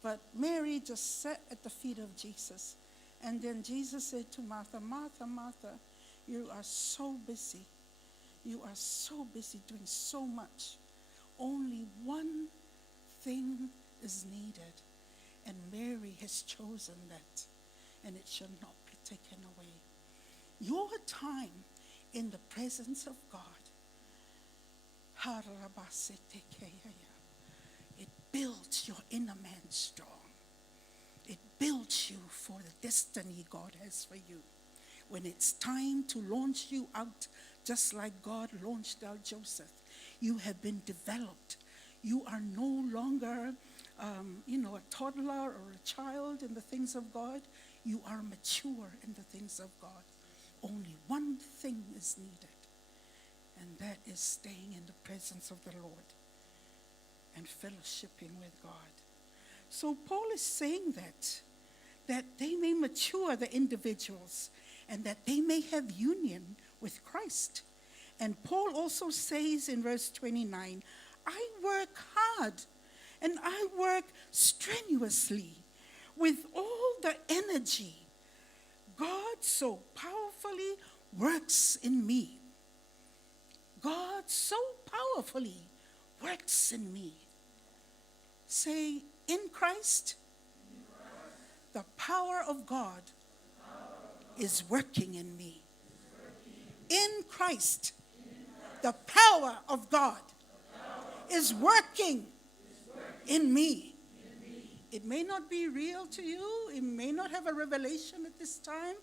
But Mary just sat at the feet of Jesus. And then Jesus said to Martha, Martha, Martha, you are so busy. You are so busy doing so much. Only one thing is needed. And Mary has chosen that. And it shall not be taken away. Your time in the presence of God, it builds your inner man strong. It builds you for the destiny God has for you. When it's time to launch you out, just like God launched out Joseph, you have been developed. You are no longer, a toddler or a child in the things of God. You are mature in the things of God. Only one thing is needed, and that is staying in the presence of the Lord and fellowshipping with God. So Paul is saying that they may mature, the individuals, and that they may have union with Christ. And Paul also says in verse 29, I work hard and I work strenuously with all the energy God so powerfully works in me. God so powerfully works in me. Say, in Christ, the power of God is working in me. In Christ, the power of God is working in me. It may not be real to you. It may not have a revelation at this time.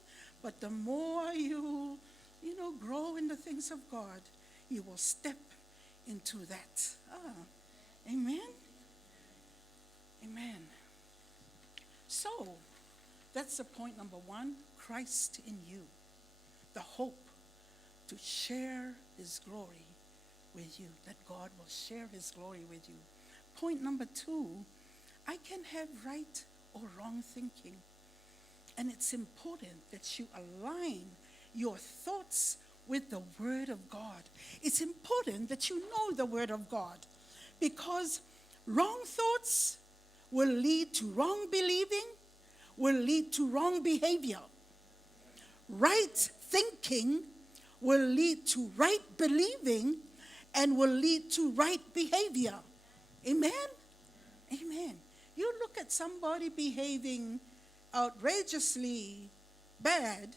But the more you grow in the things of God, you will step into that. Amen. Amen. So, that's the point number one, Christ in you. The hope to share his glory with you, that God will share his glory with you. Point number two, I can have right or wrong thinking. And it's important that you align your thoughts with the Word of God. It's important that you know the Word of God, because wrong thoughts will lead to wrong believing, will lead to wrong behavior. Right thinking will lead to right believing and will lead to right behavior. Amen? Amen. You look at somebody behaving outrageously bad,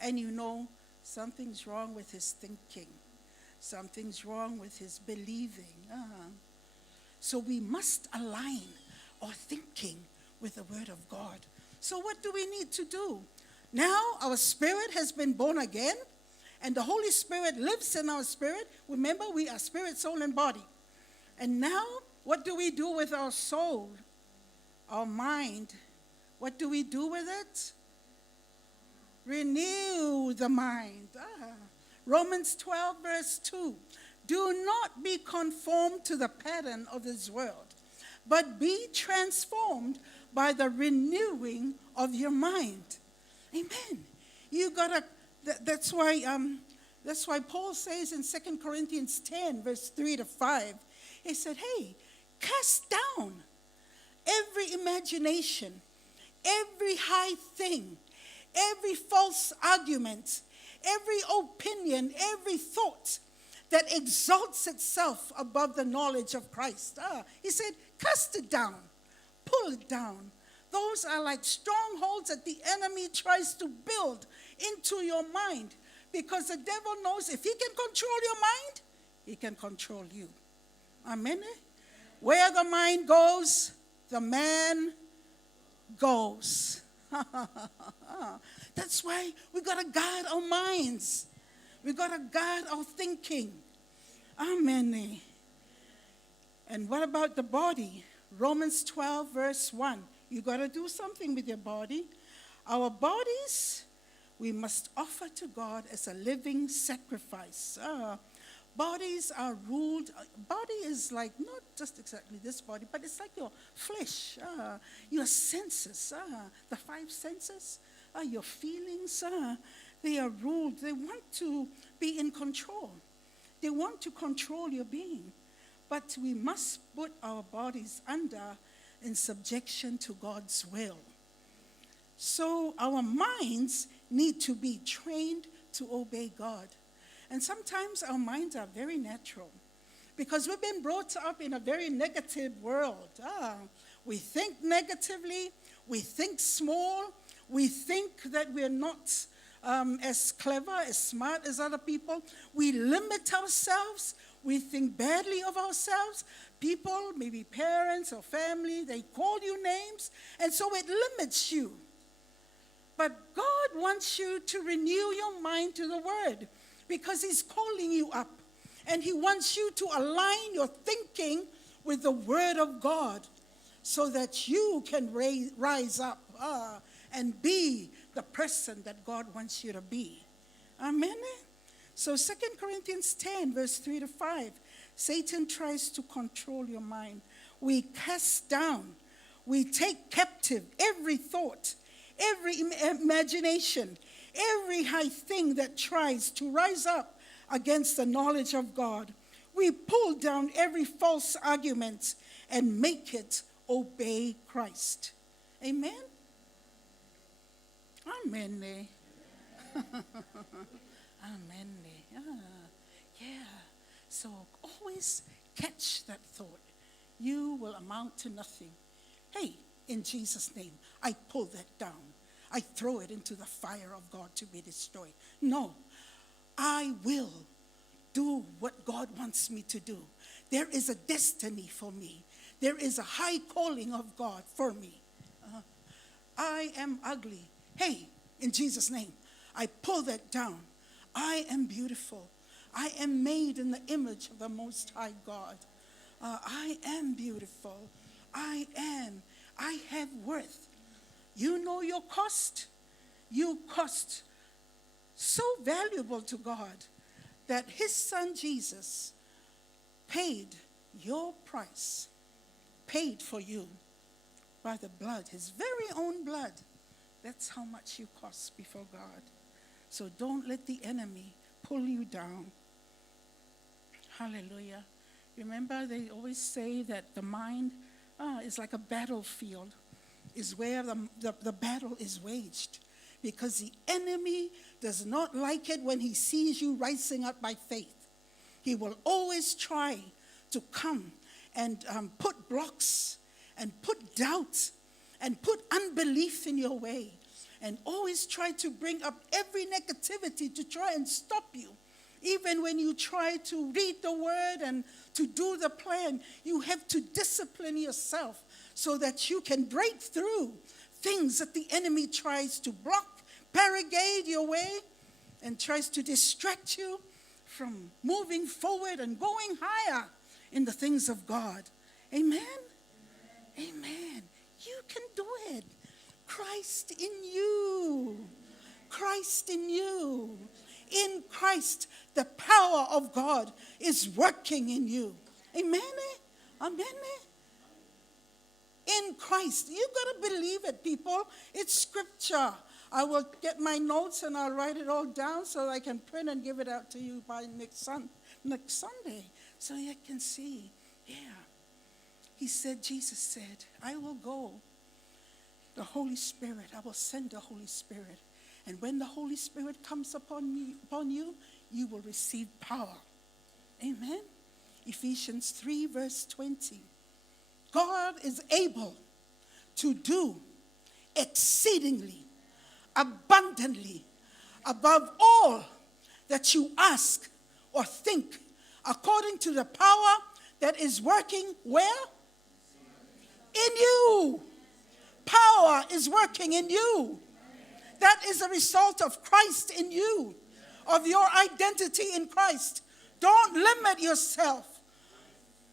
and you know something's wrong with his thinking. Something's wrong with his believing. So we must align our thinking with the Word of God. So what do we need to do? Now our spirit has been born again, and the Holy Spirit lives in our spirit. Remember, we are spirit, soul, and body. And now, what do we do with our soul, our mind? What do we do with it? Renew the mind. Romans 12, verse 2. Do not be conformed to the pattern of this world, but be transformed by the renewing of your mind. Amen. You gotta. That's why Paul says in 2 Corinthians 10, verse 3 to 5, he said, hey, cast down every imagination, every high thing, every false argument, every opinion, every thought that exalts itself above the knowledge of Christ. He said, cast it down, pull it down. Those are like strongholds that the enemy tries to build into your mind, because the devil knows if he can control your mind, he can control you. Amen? Where the mind goes, the man goes. That's why we got to guard our minds. We got to guard our thinking. Amen. And what about the body? Romans 12, verse 1. You got to do something with your body. Our bodies, we must offer to God as a living sacrifice. Bodies are ruled. Body is like not just exactly this body, but it's like your flesh, your senses, the five senses, your feelings. They are ruled. They want to be in control. They want to control your being. But we must put our bodies under in subjection to God's will. So our minds need to be trained to obey God. And sometimes our minds are very natural because we've been brought up in a very negative world. We think negatively, we think small, we think that we're not as clever, as smart as other people. We limit ourselves. We think badly of ourselves. People, maybe parents or family, they call you names, and so it limits you. But God wants you to renew your mind to the Word because He's calling you up. And He wants you to align your thinking with the Word of God so that you can rise up and be the person that God wants you to be. Amen? So 2 Corinthians 10, verse 3 to 5, Satan tries to control your mind. We cast down, we take captive every thought, every imagination, every high thing that tries to rise up against the knowledge of God. We pull down every false argument and make it obey Christ. Amen? Amen. Amen. Yeah. So always catch that thought. You will amount to nothing. Hey, in Jesus' name, I pull that down. I throw it into the fire of God to be destroyed. No, I will do what God wants me to do. There is a destiny for me. There is a high calling of God for me. I am ugly. Hey, in Jesus' name, I pull that down. I am beautiful. I am made in the image of the Most High God. I am beautiful. I have worth. You know your cost. You cost so valuable to God that His Son Jesus paid your price, paid for you by the blood, His very own blood. That's how much you cost before God. So don't let the enemy pull you down. Hallelujah. Remember, they always say that the mind is like a battlefield, is where the battle is waged. Because the enemy does not like it when he sees you rising up by faith. He will always try to come and put blocks and put doubt and put unbelief in your way, and always try to bring up every negativity to try and stop you. Even when you try to read the word and to do the plan, you have to discipline yourself so that you can break through things that the enemy tries to block, barricade your way, and tries to distract you from moving forward and going higher in the things of God. Amen? Amen. You can do it. Christ in you. Christ in you. In Christ, the power of God is working in you. Amen? Amen? In Christ. You got to believe it, people. It's scripture. I will get my notes and I'll write it all down so I can print and give it out to you by next Sunday so you can see. Yeah. He said, Jesus said, I will go. The Holy Spirit, I will send the Holy Spirit. And when the Holy Spirit comes upon you, you will receive power. Amen? Ephesians 3, verse 20. God is able to do exceedingly, abundantly, above all that you ask or think, according to the power that is working where? In you. Power is working in you. That is a result of Christ in you, of your identity in Christ. Don't limit yourself.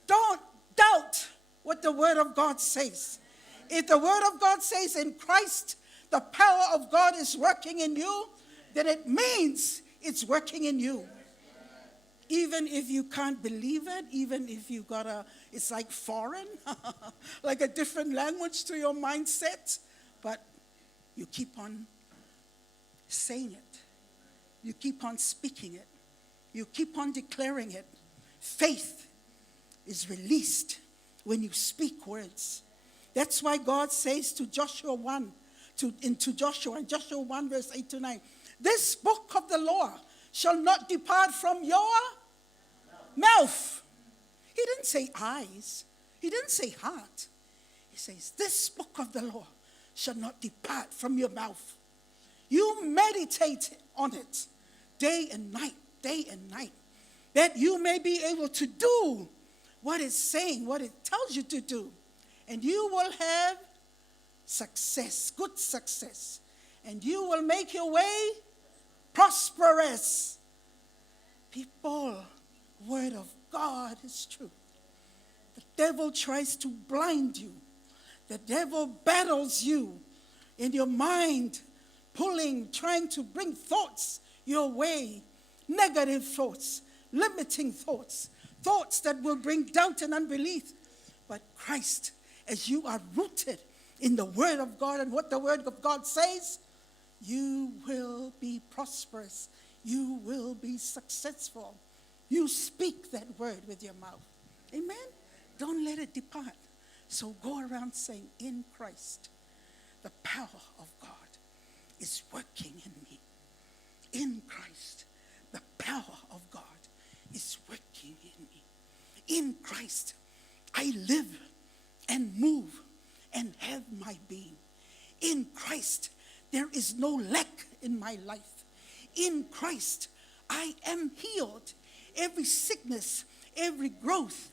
Don't doubt what the Word of God says. If the Word of God says in Christ, the power of God is working in you, then it means it's working in you. Even if you can't believe it, even if you it's like foreign, like a different language to your mindset, but you keep on saying it. You keep on speaking it. You keep on declaring it. Faith is released when you speak words. That's why God says to Joshua 1, in Joshua 1 verse 8 to 9, this book of the law shall not depart from your mouth. He didn't say eyes. He didn't say heart. He says, this book of the law shall not depart from your mouth. You meditate on it day and night, that you may be able to do what it's saying, what it tells you to do. And you will have success, good success. And you will make your way prosperous. People, Word of God is true. The devil tries to blind you. The devil battles you in your mind, trying to bring thoughts your way, negative thoughts, limiting thoughts, thoughts that will bring doubt and unbelief. But Christ, as you are rooted in the Word of God and what the Word of God says, you will be prosperous. You will be successful. You speak that word with your mouth. Amen? Don't let it depart. So go around saying, in Christ, the power of God is working in me. In Christ, the power of God is working in me. In Christ, I live and move and have my being. In Christ, there is no lack in my life. In Christ, I am healed. Every sickness, every growth,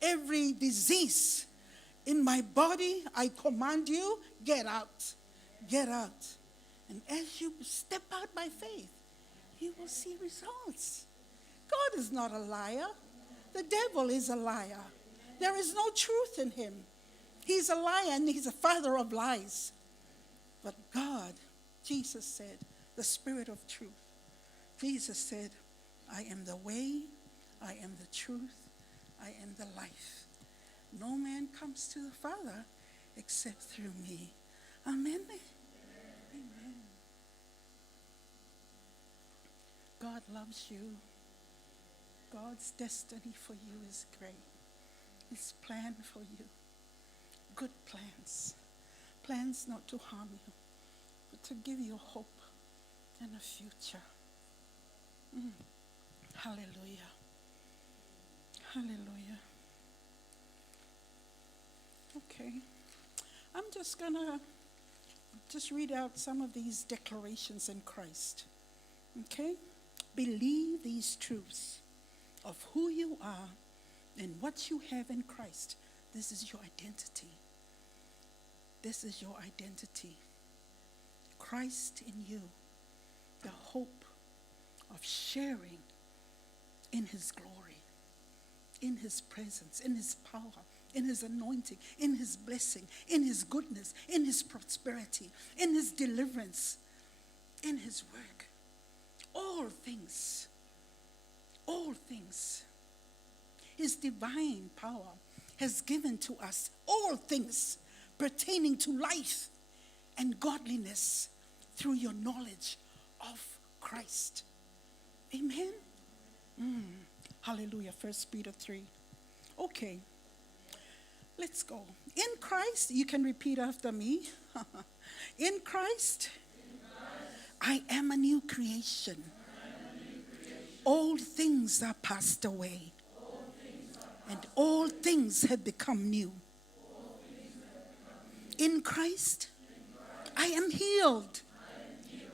every disease in my body, I command you, get out. Get out. And as you step out by faith, you will see results. God is not a liar. The devil is a liar. There is no truth in him. He's a liar and he's a father of lies. But God, Jesus said, the Spirit of truth. Jesus said, I am the way, I am the truth, I am the life. No man comes to the Father except through me. Amen. Amen. God loves you. God's destiny for you is great. His plan for you, good plans. Plans not to harm you, but to give you hope and a future. Hallelujah. Hallelujah. Okay. I'm just going to read out some of these declarations in Christ. Okay? Believe these truths of who you are and what you have in Christ. This is your identity. This is your identity. Christ in you, the hope of sharing in his glory, in his presence, in his power, in his anointing, in his blessing, in his goodness, in his prosperity, in his deliverance, in his work. All things, his divine power has given to us all things pertaining to life and godliness through your knowledge of Christ. Amen? Hallelujah. 1 Peter 3. Okay. Let's go. In Christ, you can repeat after me. In Christ, I am a new creation. All things are passed away. And all things have become new. In Christ, I am healed.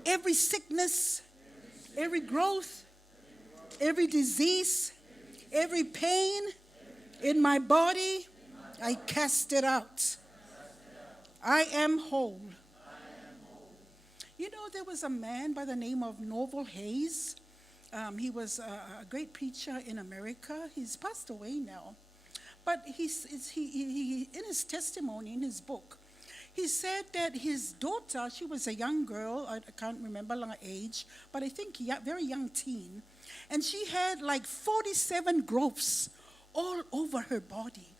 Every sickness, every growth, every disease, every pain in my body, I cast it out. I am whole. You know, there was a man by the name of Norval Hayes. He was a great preacher in America. He's passed away now. But in his testimony, in his book, he said that his daughter, she was a young girl, I can't remember her age, but I think very young teen, and she had like 47 growths all over her body.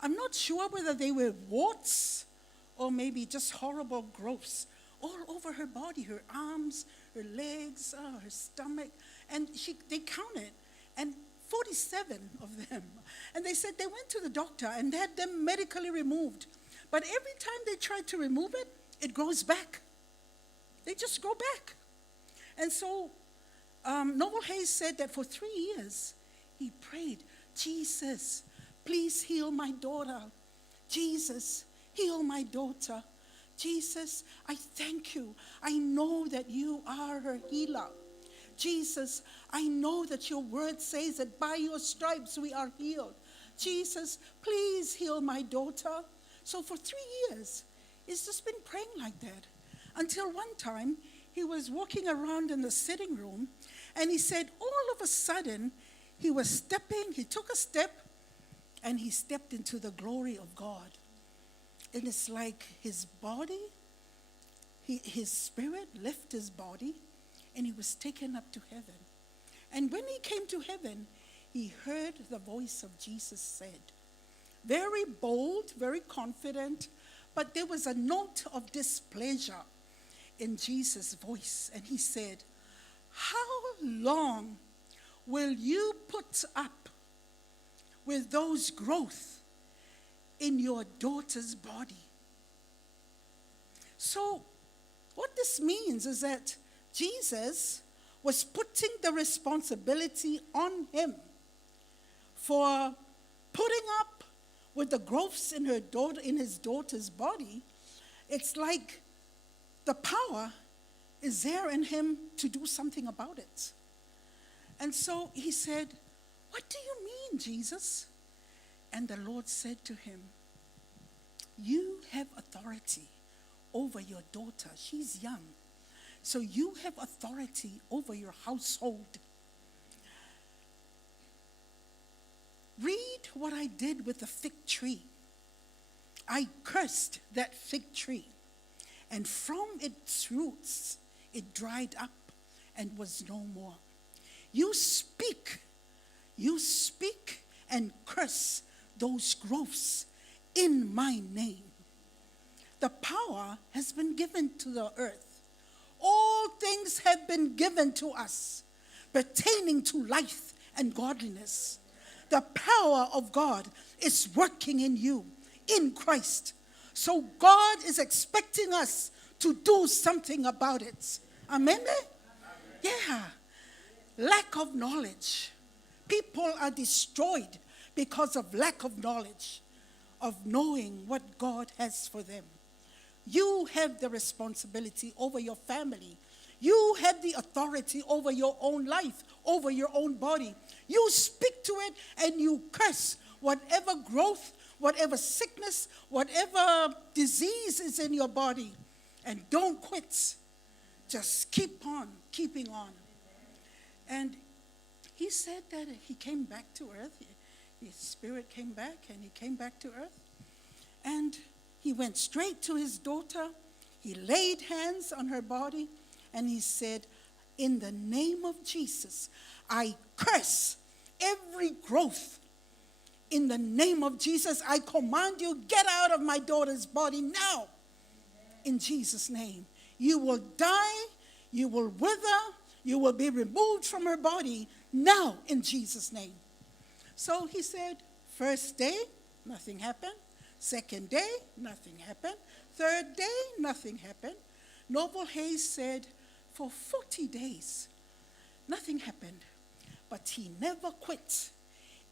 I'm not sure whether they were warts or maybe just horrible growths all over her body, her arms, her legs, her stomach, and they counted, and 47 of them. And they said they went to the doctor and had them medically removed. But every time they tried to remove it, it grows back. They just grow back. And so Noble Hayes said that for 3 years, he prayed, Jesus, please heal my daughter. Jesus, heal my daughter. Jesus, I thank you. I know that you are her healer. Jesus, I know that your word says that by your stripes we are healed. Jesus, please heal my daughter. So for 3 years, he's just been praying like that. Until one time, he was walking around in the sitting room, and he said all of a sudden, he took a step, and he stepped into the glory of God. And it's like his body, his spirit left his body, and he was taken up to heaven. And when he came to heaven, he heard the voice of Jesus said, very bold, very confident, but there was a note of displeasure in Jesus' voice. And he said, how long will you put up with those growth in your daughter's body? So what this means is that Jesus was putting the responsibility on him for putting up with the growths in his daughter's body. It's like the power is there in him to do something about it. And so he said, what do you mean, Jesus? And the Lord said to him, you have authority over your daughter. She's young. So you have authority over your household. Read what I did with the fig tree. I cursed that fig tree, and from its roots it dried up and was no more. You speak and curse those growths in my name. The power has been given to the earth. All things have been given to us pertaining to life and godliness. The power of God is working in you, in Christ. So God is expecting us to do something about it. Amen? Yeah. Lack of knowledge. People are destroyed because of lack of knowledge, of knowing what God has for them. You have the responsibility over your family. You have the authority over your own life, over your own body. You speak to it and you curse whatever growth, whatever sickness, whatever disease is in your body. And don't quit. Just keep on keeping on. And he said that he came back to earth. His spirit came back and he came back to earth. And he went straight to his daughter. He laid hands on her body. And he said, in the name of Jesus, I curse every growth. In the name of Jesus, I command you, get out of my daughter's body now. In Jesus' name. You will die, you will wither, you will be removed from her body now in Jesus' name. So he said, first day, nothing happened. Second day, nothing happened. Third day, nothing happened. Noble Hayes said, for 40 days, nothing happened. But he never quit.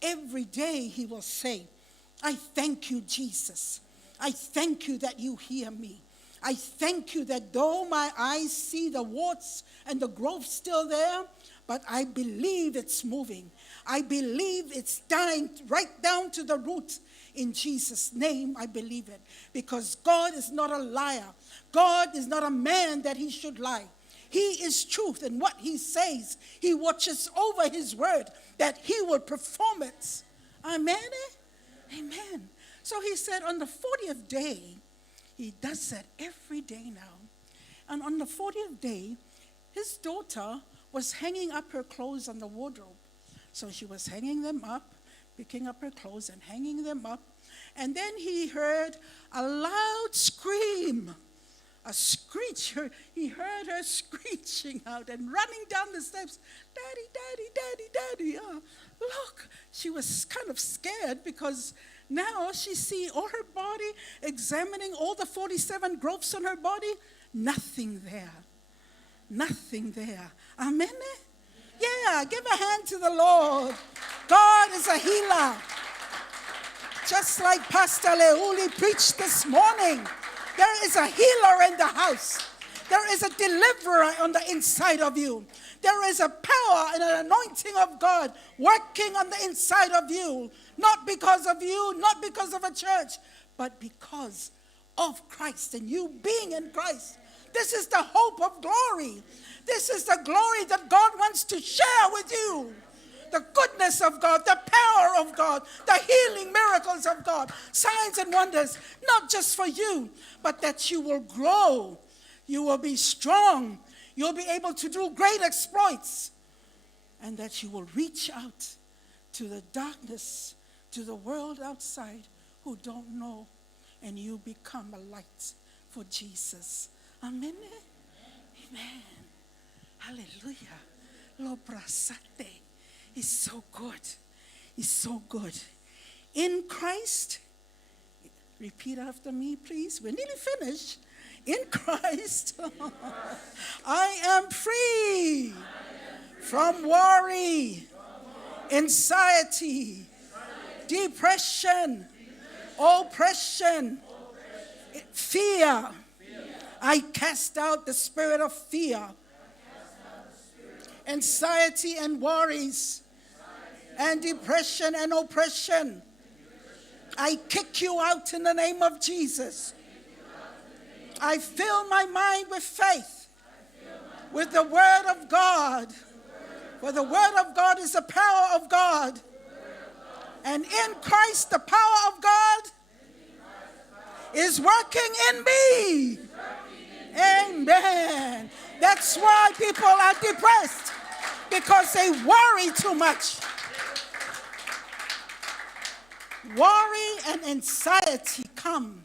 Every day he will say, I thank you, Jesus. I thank you that you hear me. I thank you that though my eyes see the warts and the growth still there, but I believe it's moving. I believe it's dying right down to the root. In Jesus' name, I believe it. Because God is not a liar. God is not a man that he should lie. He is truth, and what he says, he watches over his word, that he will perform it. Amen? Amen. So he said on the 40th day, he does that every day now. And on the 40th day, his daughter was hanging up her clothes on the wardrobe. So she was hanging them up, picking up her clothes and hanging them up. And then he heard a loud scream, a screech. He heard her screeching out and running down the steps. Daddy, daddy, daddy, daddy. Look, she was kind of scared because now she see all her body, examining all the 47 growths on her body. Nothing there. Nothing there. Amen? Yeah, give a hand to the Lord. God is a healer. Just like Pastor Leuli preached this morning, there is a healer in the house. There is a deliverer on the inside of you. There is a power and an anointing of God working on the inside of you. Not because of you, not because of a church, but because of Christ and you being in Christ. This is the hope of glory. This is the glory that God wants to share with you. The goodness of God, the power of God, the healing miracles of God, signs and wonders, not just for you, but that you will grow. You will be strong. You'll be able to do great exploits. And that you will reach out to the darkness, to the world outside who don't know, and you become a light for Jesus. Amen. Amen. Hallelujah. Lo brasate. He's so good. He's so good. In Christ, repeat after me, please. We're nearly finished. In Christ, I am free from worry, anxiety, depression, oppression, fear. I cast out the spirit of fear, anxiety and worries, and depression and oppression. I kick you out in the name of Jesus. I fill my mind with faith, with the word of God. For the word of God is the power of God. And in Christ, the power of God is working in me. Amen. That's why people are depressed, because they worry too much. Worry and anxiety come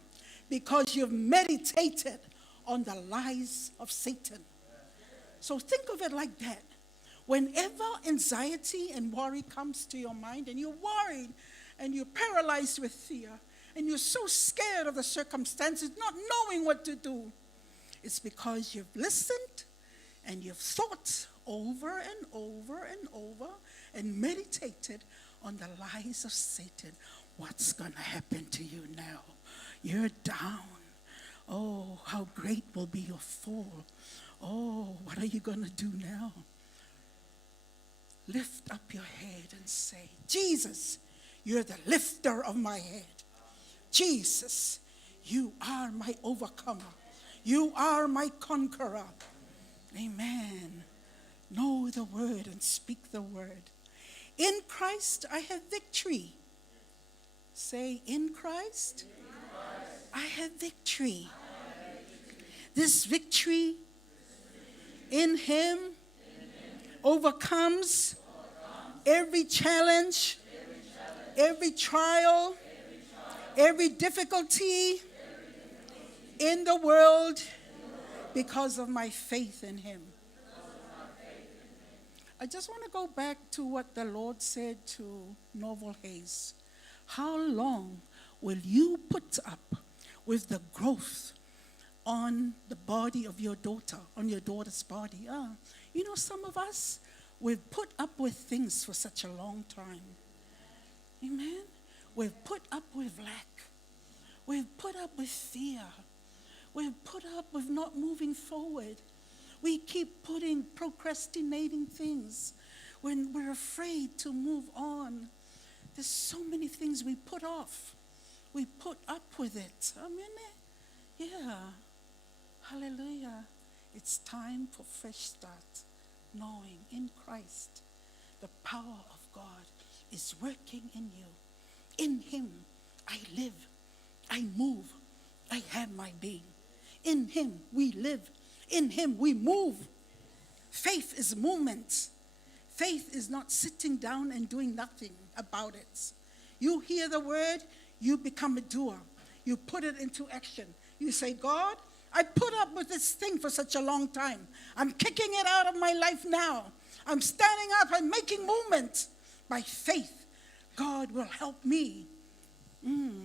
because you've meditated on the lies of Satan. So think of it like that. Whenever anxiety and worry comes to your mind and you're worried and you're paralyzed with fear and you're so scared of the circumstances, not knowing what to do, it's because you've listened and you've thought over and over and over and meditated on the lies of Satan. What's going to happen to you now? You're down. Oh, how great will be your fall. Oh, what are you going to do now? Lift up your head and say, Jesus, you're the lifter of my head. Jesus, you are my overcomer. You are my conqueror. Amen. Know the word and speak the word. In Christ, I have victory. Say, in Christ, I have victory. This victory in him overcomes every challenge, every trial, every difficulty in the world because of my faith in him. I just want to go back to what the Lord said to Novel Hayes. How long will you put up with the growth on the body of your daughter, on your daughter's body? You know, some of us, we've put up with things for such a long time. Amen? We've put up with lack. We've put up with fear. We've put up with not moving forward. We keep procrastinating things when we're afraid to move on. There's so many things we put off. We put up with it. Amen? Yeah. Hallelujah. It's time for fresh start. Knowing in Christ, the power of God is working in you. In him, I live, I move, I have my being. In him we live, in him we move. Faith is movement. Faith is not sitting down and doing nothing about it. You hear the word, you become a doer. You put it into action. You say, God, I put up with this thing for such a long time. I'm kicking it out of my life now. I'm standing up and making movement. By faith, God will help me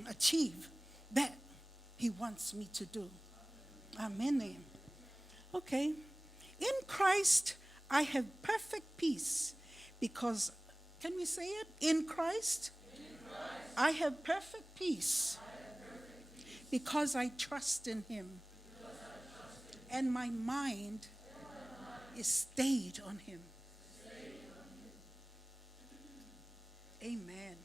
achieve that he wants me to do. Amen. Okay. In Christ, I have perfect peace because, can we say it? In Christ, I have perfect peace because I trust in him. And my mind is stayed on him. Amen.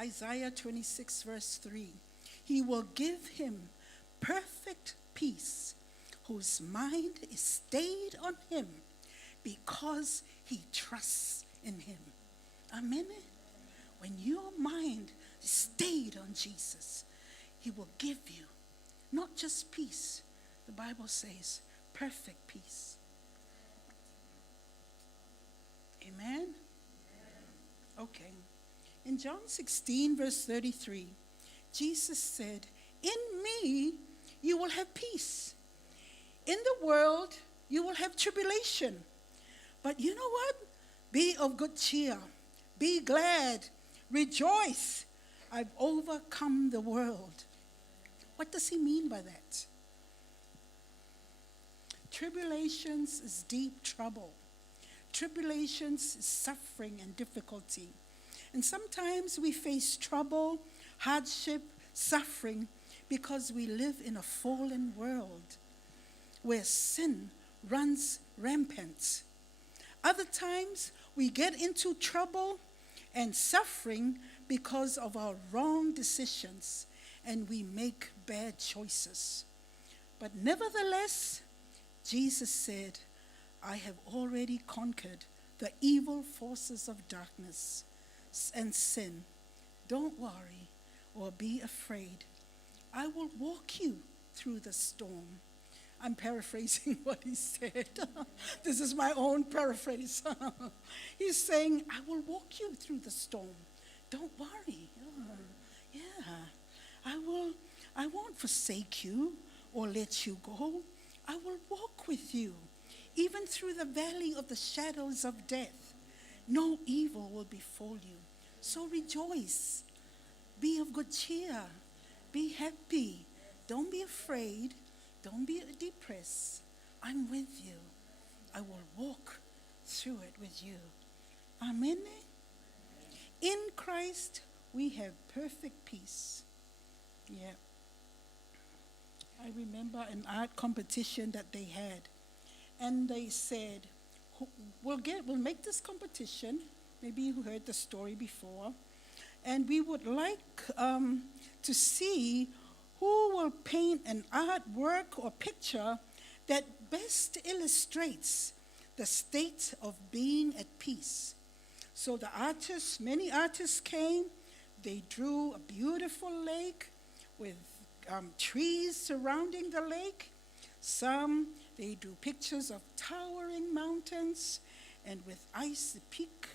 Isaiah 26 verse 3. He will give him perfect peace whose mind is stayed on him because he trusts in him. Amen. When your mind is stayed on Jesus, he will give you not just peace. The Bible says perfect peace. Amen? Okay. In John 16, verse 33, Jesus said, in me you will have peace. In the world you will have tribulation. But you know what? Be of good cheer. Be glad. Rejoice. I've overcome the world. What does he mean by that? Tribulations is deep trouble. Tribulations is suffering and difficulty. And sometimes we face trouble, hardship, suffering because we live in a fallen world where sin runs rampant. Other times we get into trouble and suffering because of our wrong decisions and we make bad choices. But nevertheless, Jesus said, I have already conquered the evil forces of darkness and sin. Don't worry or be afraid. I will walk you through the storm. I'm paraphrasing what he said. This is my own paraphrase. He's saying, I will walk you through the storm. Don't worry. I won't forsake you or let you go. I will walk with you. Even through the valley of the shadows of death, no evil will befall you. So rejoice. Be of good cheer. Be happy. Don't be afraid. Don't be depressed. I'm with you. I will walk through it with you. Amen. In Christ, we have perfect peace. Yeah. I remember an art competition that they had. And they said, we'll make this competition. Maybe you heard the story before. And we would like to see who will paint an artwork or picture that best illustrates the state of being at peace. So the artists, many artists came. They drew a beautiful lake with trees surrounding the lake. Some, they drew pictures of towering mountains and with ice peak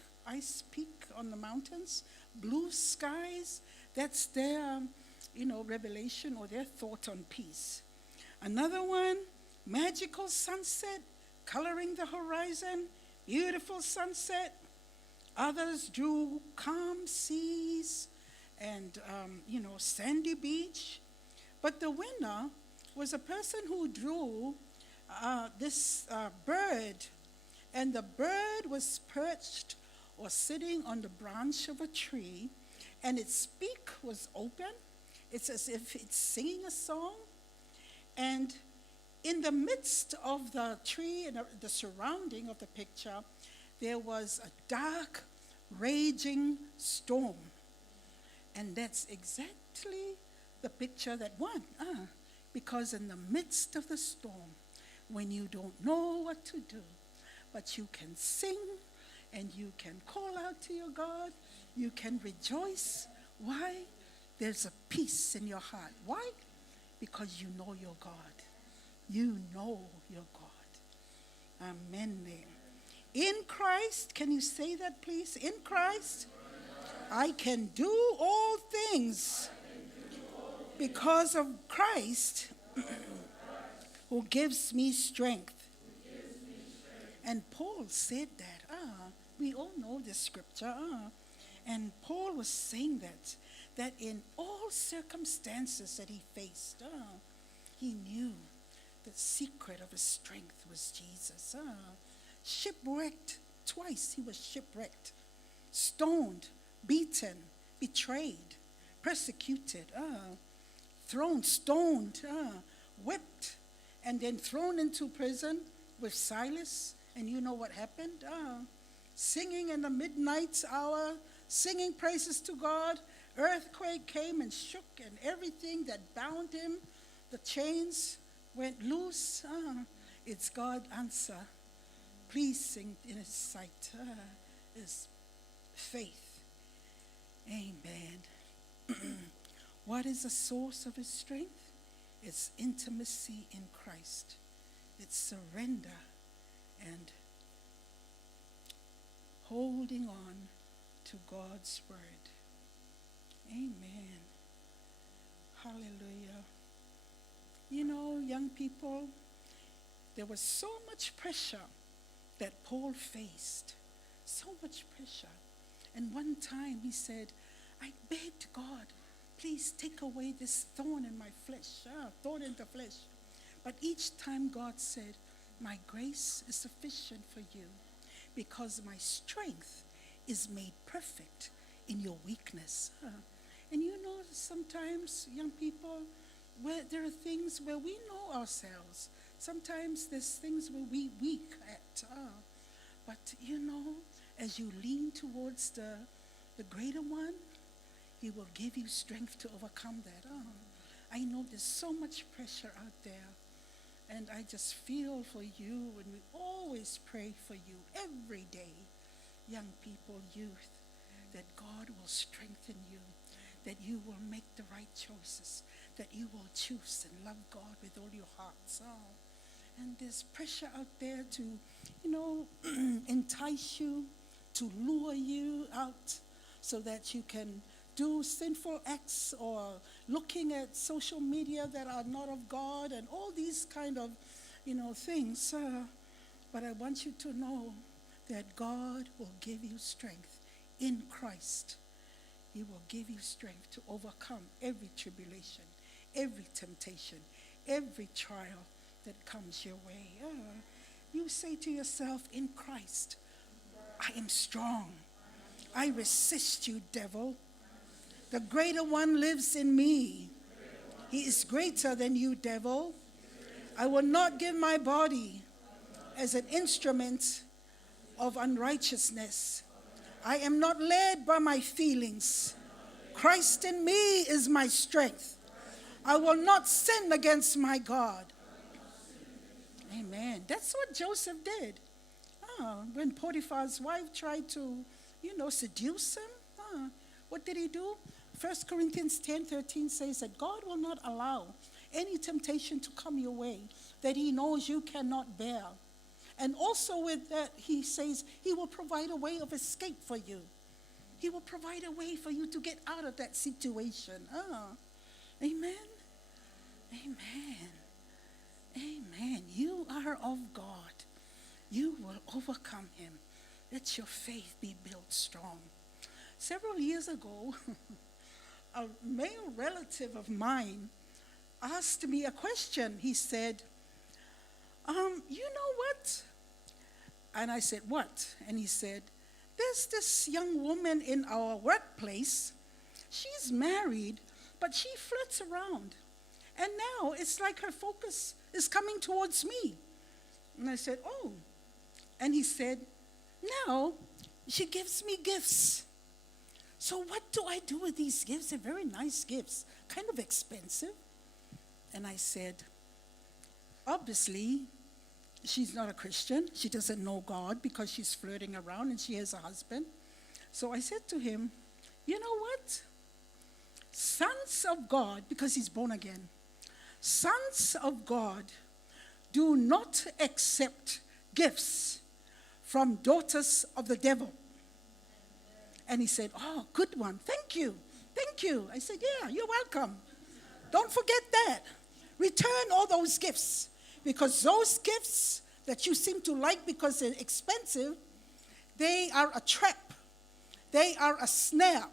on the mountains, blue skies. That's their, revelation or their thought on peace. Another one, magical sunset, coloring the horizon, beautiful sunset. Others drew calm seas and, sandy beach. But the winner was a person who drew this bird. And the bird was perched or sitting on the branch of a tree, and its beak was open. It's as if it's singing a song. And in the midst of the tree and the surrounding of the picture, there was a dark, raging storm. And that's exactly the picture that won. Because in the midst of the storm, when you don't know what to do, but you can sing and you can call out to your God You can rejoice. Why? There's a peace in your heart. Why? Because you know your God. You know your God. Amen. In Christ, can you say that please? In Christ, I can do all things because of Christ who gives me strength. And Paul said that. We all know this scripture. And Paul was saying that in all circumstances that he faced, he knew the secret of his strength was Jesus. Shipwrecked twice, he was shipwrecked, stoned, beaten, betrayed, persecuted, thrown, stoned, whipped, and then thrown into prison with Silas. And you know what happened? Singing in the midnight hour, singing praises to God. Earthquake came and shook, and everything that bound him, the chains went loose. It's God's answer. Pleasing in his sight is faith. Amen. What is the source of his strength? It's intimacy in Christ. It's surrender and holding on to God's word. Amen. Hallelujah. You know, young people, there was so much pressure that Paul faced. So much pressure. And one time he said, I begged God, please take away this thorn in my flesh, thorn in the flesh. But each time God said, my grace is sufficient for you because my strength is made perfect in your weakness. And you know, sometimes, young people, where there are things where we know ourselves. Sometimes there's things where we're weak at. But you know, as you lean towards the greater one, he will give you strength to overcome that. I know there's so much pressure out there. And I just feel for you, and we always pray for you every day, young people, youth, that God will strengthen you, that you will make the right choices, that you will choose and love God with all your hearts. And there's pressure out there to, you know, entice you, to lure you out so that you can do sinful acts or looking at social media that are not of God and all these kind of, you know, things. But I want you to know that God will give you strength in Christ. He will give you strength to overcome every tribulation, every temptation, every trial that comes your way. You say to yourself, in Christ, I am strong. I resist you, devil. The greater one lives in me. He is greater than you, devil. I will not give my body as an instrument of unrighteousness. I am not led by my feelings. Christ in me is my strength. I will not sin against my God. Amen. That's what Joseph did. When Potiphar's wife tried to, you know, seduce him, what did he do? 1 Corinthians 10:13 says that God will not allow any temptation to come your way that he knows you cannot bear. And also with that, he says he will provide a way of escape for you. He will provide a way for you to get out of that situation. Amen. Amen. Amen. You are of God. You will overcome him. Let your faith be built strong. Several years ago, a male relative of mine asked me a question. He said, you know what? And I said, what? And he said, there's this young woman in our workplace. She's married, but she flirts around. And now it's like her focus is coming towards me. And I said, oh. And he said, now she gives me gifts. So what do I do with these gifts? They're very nice gifts, kind of expensive. And I said, obviously, she's not a Christian. She doesn't know God because she's flirting around and she has a husband. So I said to him, You know what? Sons of God, because he's born again, sons of God do not accept gifts from daughters of the devil. And he said, oh, good one. Thank you. Thank you. I said, yeah, you're welcome. Don't forget that. Return all those gifts, because those gifts that you seem to like because they're expensive, they are a trap. They are a snare.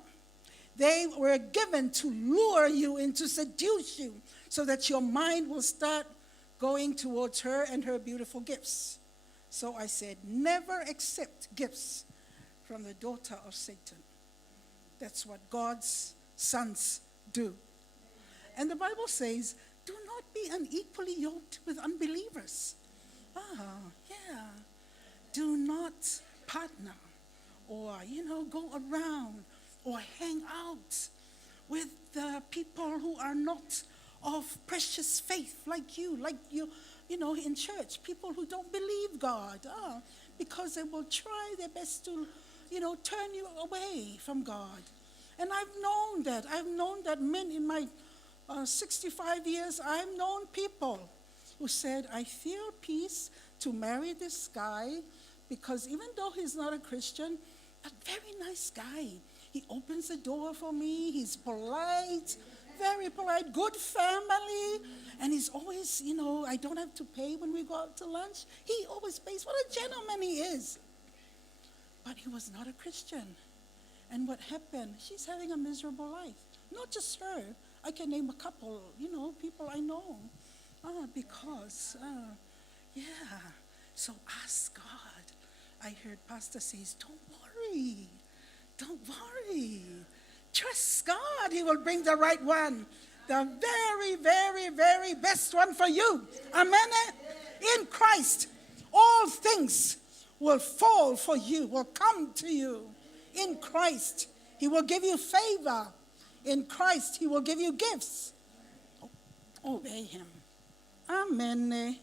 They were given to lure you and to seduce you so that your mind will start going towards her and her beautiful gifts. So I said, never accept gifts from the daughter of Satan. That's what God's sons do. And the Bible says, do not be unequally yoked with unbelievers. Yeah. Do not partner or, go around or hang out with the people who are not of precious faith like you, in church, people who don't believe God, because they will try their best to, turn you away from God. And I've known that men in my 65 years, I've known people who said, I feel peace to marry this guy because even though he's not a Christian, a very nice guy. He opens the door for me. He's polite, very polite, good family. And he's always, I don't have to pay when we go out to lunch. He always pays. What a gentleman he is. But he was not a Christian. And what happened? She's having a miserable life. Not just her. I can name a couple, people I know. So ask God. I heard Pastor says, don't worry. Don't worry. Trust God. He will bring the right one. The very, very, very best one for you. Amen. In Christ, all things will fall for you, will come to you. In Christ, he will give you favor. In Christ, he will give you gifts. Obey him. Amen.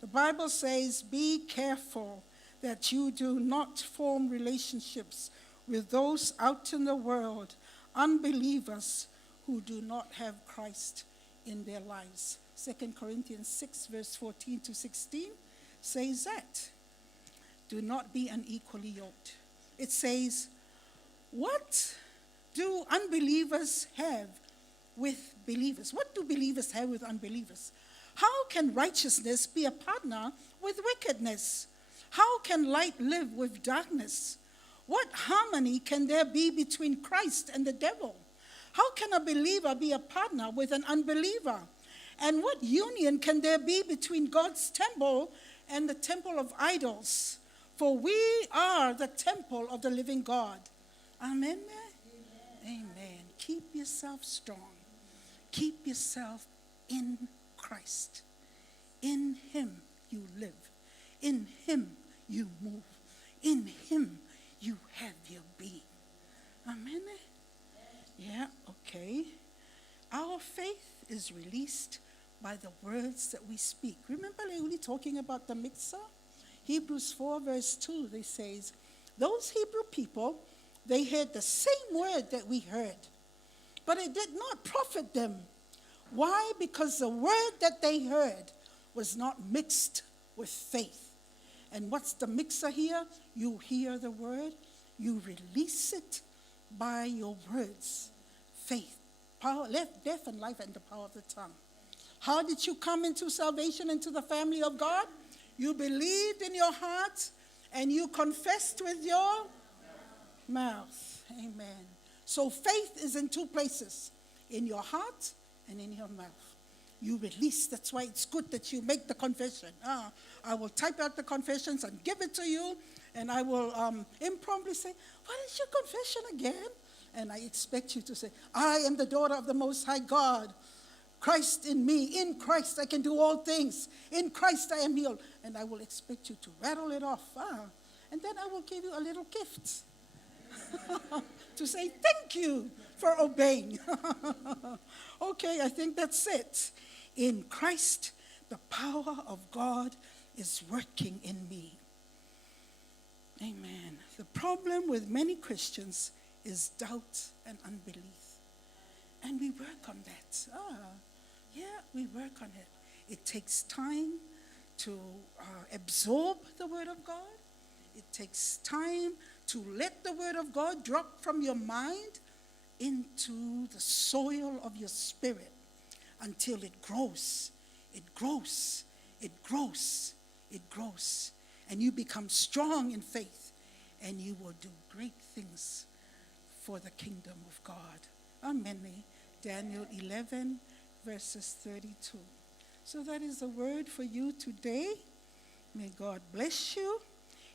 The Bible says, be careful that you do not form relationships with those out in the world, unbelievers who do not have Christ in their lives. 2 Corinthians 6, verse 14 to 16 says that. Do not be unequally yoked. It says, what do unbelievers have with believers? What do believers have with unbelievers? How can righteousness be a partner with wickedness? How can light live with darkness? What harmony can there be between Christ and the devil? How can a believer be a partner with an unbeliever? And what union can there be between God's temple and the temple of idols? For we are the temple of the living God. Amen. Amen. Keep yourself strong. Keep yourself in Christ. In him you live. In him you move. In him you have your being. Amen. Yeah, okay. Our faith is released by the words that we speak. Remember Leonie talking about the mixer? Hebrews 4 verse 2, they says, those Hebrew people, they heard the same word that we heard, but it did not profit them. Why? Because the word that they heard was not mixed with faith. And what's the mixer here? You hear the word, you release it by your words. Faith, power, death and life and the power of the tongue. How did you come into salvation, into the family of God? You believed in your heart and you confessed with your mouth. Amen. So faith is in two places, in your heart and in your mouth. You release. That's why it's good that you make the confession. I will type out the confessions and give it to you, and I will impromptu say, what is your confession again? And I expect you to say, I am the daughter of the Most High God. Christ in me. In Christ I can do all things. In Christ I am healed. And I will expect you to rattle it off. And then I will give you a little gift to say thank you for obeying. Okay, I think that's it. In Christ, the power of God is working in me. Amen. The problem with many Christians is doubt and unbelief. And we work on that. We work on it. It takes time to absorb the Word of God. It takes time to let the Word of God drop from your mind into the soil of your spirit until it grows. It grows. It grows. It grows. And you become strong in faith, and you will do great things for the kingdom of God. Amen. Daniel 11, verses 32. So that is the word for you today. May God bless you.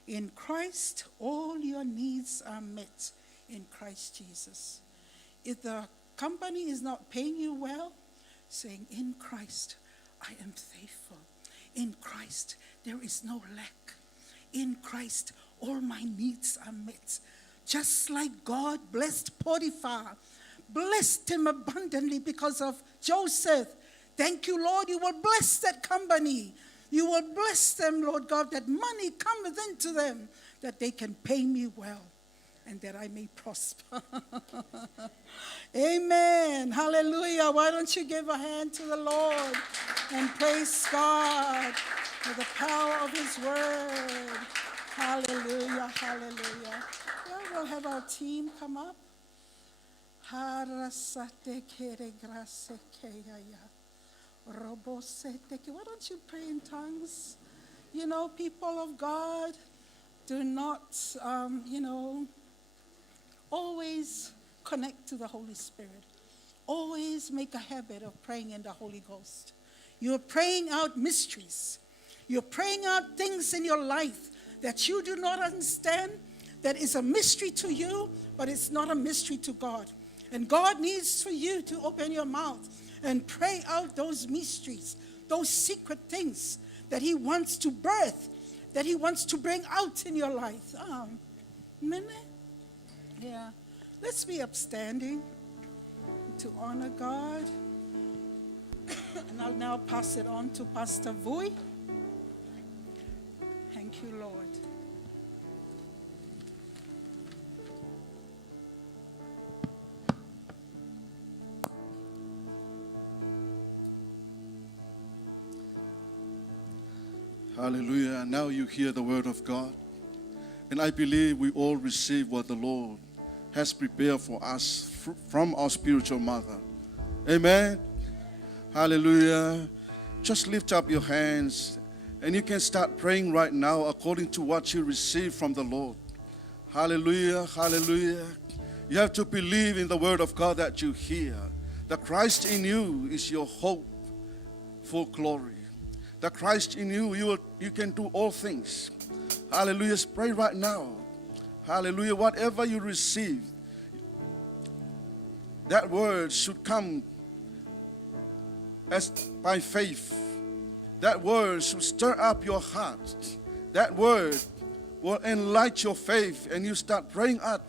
In Christ, all your needs are met in Christ Jesus. If the company is not paying you well, saying, in Christ, I am faithful. In Christ, there is no lack. In Christ, all my needs are met. Just like God blessed Potiphar, blessed him abundantly because of Joseph. Thank you, Lord, you will bless that company. You will bless them, Lord God, that money cometh into them, that they can pay me well, and that I may prosper. Amen. Hallelujah. Why don't you give a hand to the Lord and praise God for the power of his word. Hallelujah. Hallelujah. Well, we'll have our team come up. Why don't you pray in tongues? You know, people of God, do not, always connect to the Holy Spirit. Always make a habit of praying in the Holy Ghost. You're praying out mysteries. You're praying out things in your life that you do not understand, that is a mystery to you, but it's not a mystery to God. And God needs for you to open your mouth and pray out those mysteries, those secret things that he wants to birth, that he wants to bring out in your life. Amen. Yeah. Let's be upstanding to honor God. And I'll now pass it on to Pastor Vui. Thank you, Lord. Hallelujah. Now you hear the word of God. And I believe we all receive what the Lord has prepared for us from our spiritual mother. Amen. Hallelujah. Just lift up your hands and you can start praying right now according to what you receive from the Lord. Hallelujah. Hallelujah. You have to believe in the word of God that you hear. The Christ in you is your hope for glory. The Christ in you, you can do all things. Hallelujah. Pray right now. Hallelujah. Whatever you receive, that word should come as by faith. That word should stir up your heart. That word will enlighten your faith, and you start praying out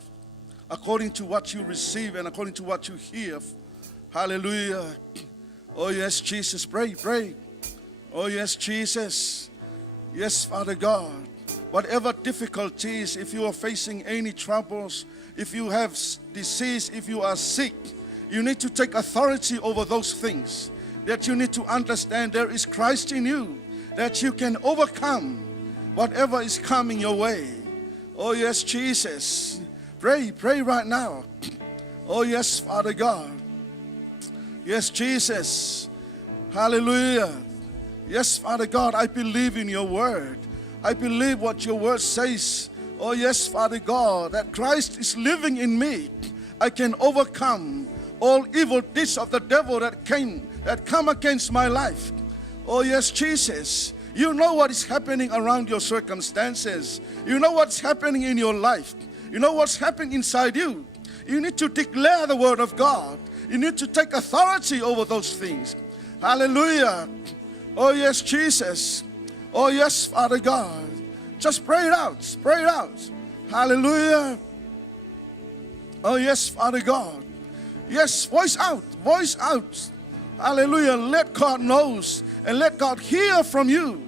according to what you receive and according to what you hear. Hallelujah. Oh yes, Jesus. Pray, pray. Oh yes, Jesus. Yes, Father God. Whatever difficulties, if you are facing any troubles, if you have disease, if you are sick, you need to take authority over those things. That you need to understand there is Christ in you, that you can overcome whatever is coming your way. Oh yes, Jesus. Pray, pray right now. Oh yes, Father God. Yes, Jesus. Hallelujah. Yes, Father God, I believe in your word. I believe what your word says. Oh yes, Father God, that Christ is living in me. I can overcome all evil deeds of the devil that come against my life. Oh yes, Jesus. You know what is happening around your circumstances. You know what's happening in your life. You know what's happening inside you. You need to declare the word of God. You need to take authority over those things. Hallelujah. Oh yes, Jesus. Oh yes, Father God. Just pray it out. Pray it out. Hallelujah. Oh yes, Father God. Yes, voice out. Voice out. Hallelujah. Let God knows and let God hear from you.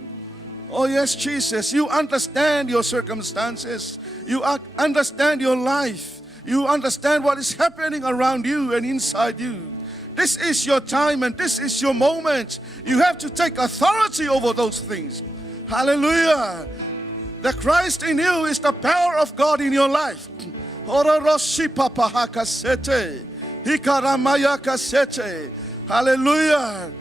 Oh yes, Jesus. You understand your circumstances. You understand your life. You understand what is happening around you and inside you. This is your time and this is your moment. You have to take authority over those things. Hallelujah. The Christ in you is the power of God in your life. Hallelujah.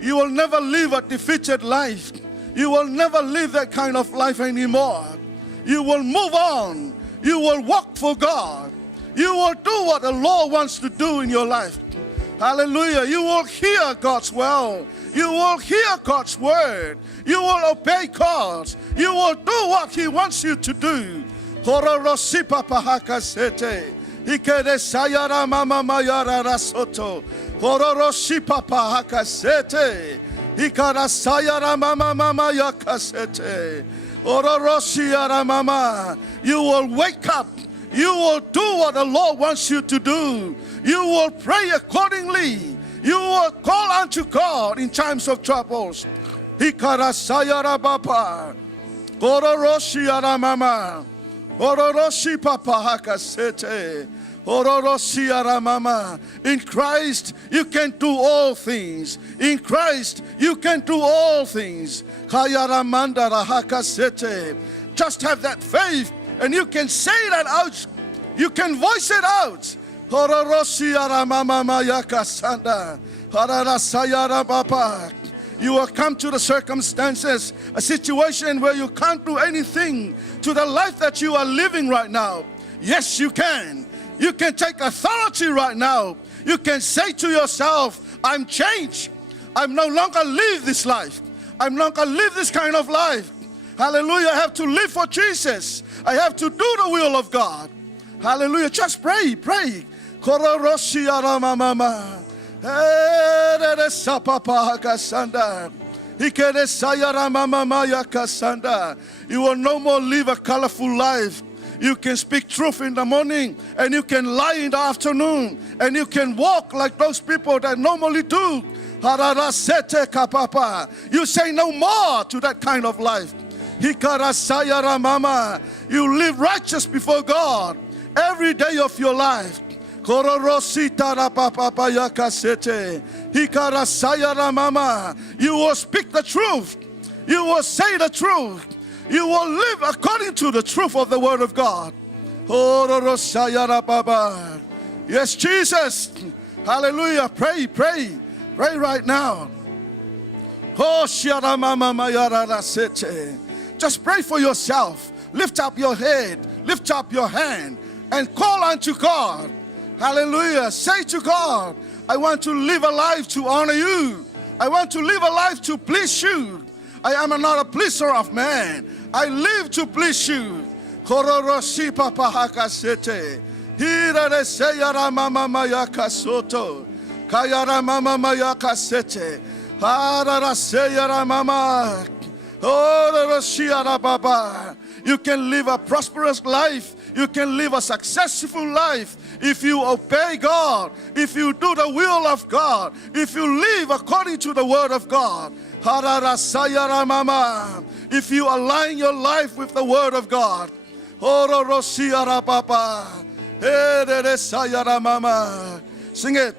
You will never live a defeated life. You will never live that kind of life anymore. You will move on. You will walk for God. You will do what the Lord wants to do in your life. Hallelujah. You will hear God's will. You will hear God's word. You will obey God. You will do what He wants you to do. Ikere sayara mama mayara rasoto. Hororoshi papa hakasete. Ikara sayara mama mama yakasete. Ororoshi yara mama. You will wake up. You will do what the Lord wants you to do. You will pray accordingly. You will call unto God in times of troubles. Ikara sayara baba. Ororoshi yara mama. Ororoshi papa hakasete. Ororoshi aramama. In Christ you can do all things. In Christ you can do all things. Kayaramanda rahakasete. Just have that faith and you can say that out. You can voice it out. Ororoshi aramama mayakasanda. Hararasayara baba. You will come to the circumstances, a situation where you can't do anything to the life that you are living right now. Yes, you can. You can take authority right now. You can say to yourself, I'm changed. I'm no longer live this life. I'm no longer live this kind of life. Hallelujah. I have to live for Jesus. I have to do the will of God. Hallelujah. Just pray, pray. Kororoshi aramamama. You will no more live a colorful life. You can speak truth in the morning and you can lie in the afternoon and you can walk like those people that normally do. You say no more to that kind of life. You live righteous before God every day of your life. You will speak the truth. You will say the truth. You will live according to the truth of the Word of God. Yes, Jesus. Hallelujah. Pray, pray. Pray right now. Just pray for yourself. Lift up your head. Lift up your hand. And call unto God. Hallelujah. Say to God, I want to live a life to honor you. I want to live a life to please you. I am not a pleaser of man. I live to please you. Kororoshi papa hakasete. Hirare seyara mama mayaka soto. Kayara mama mayaka sete. Harara seyara mama. Ororoshi ara baba. You can live a prosperous life. You can live a successful life if you obey God, if you do the will of God, if you live according to the Word of God. If you align your life with the Word of God. Sing it.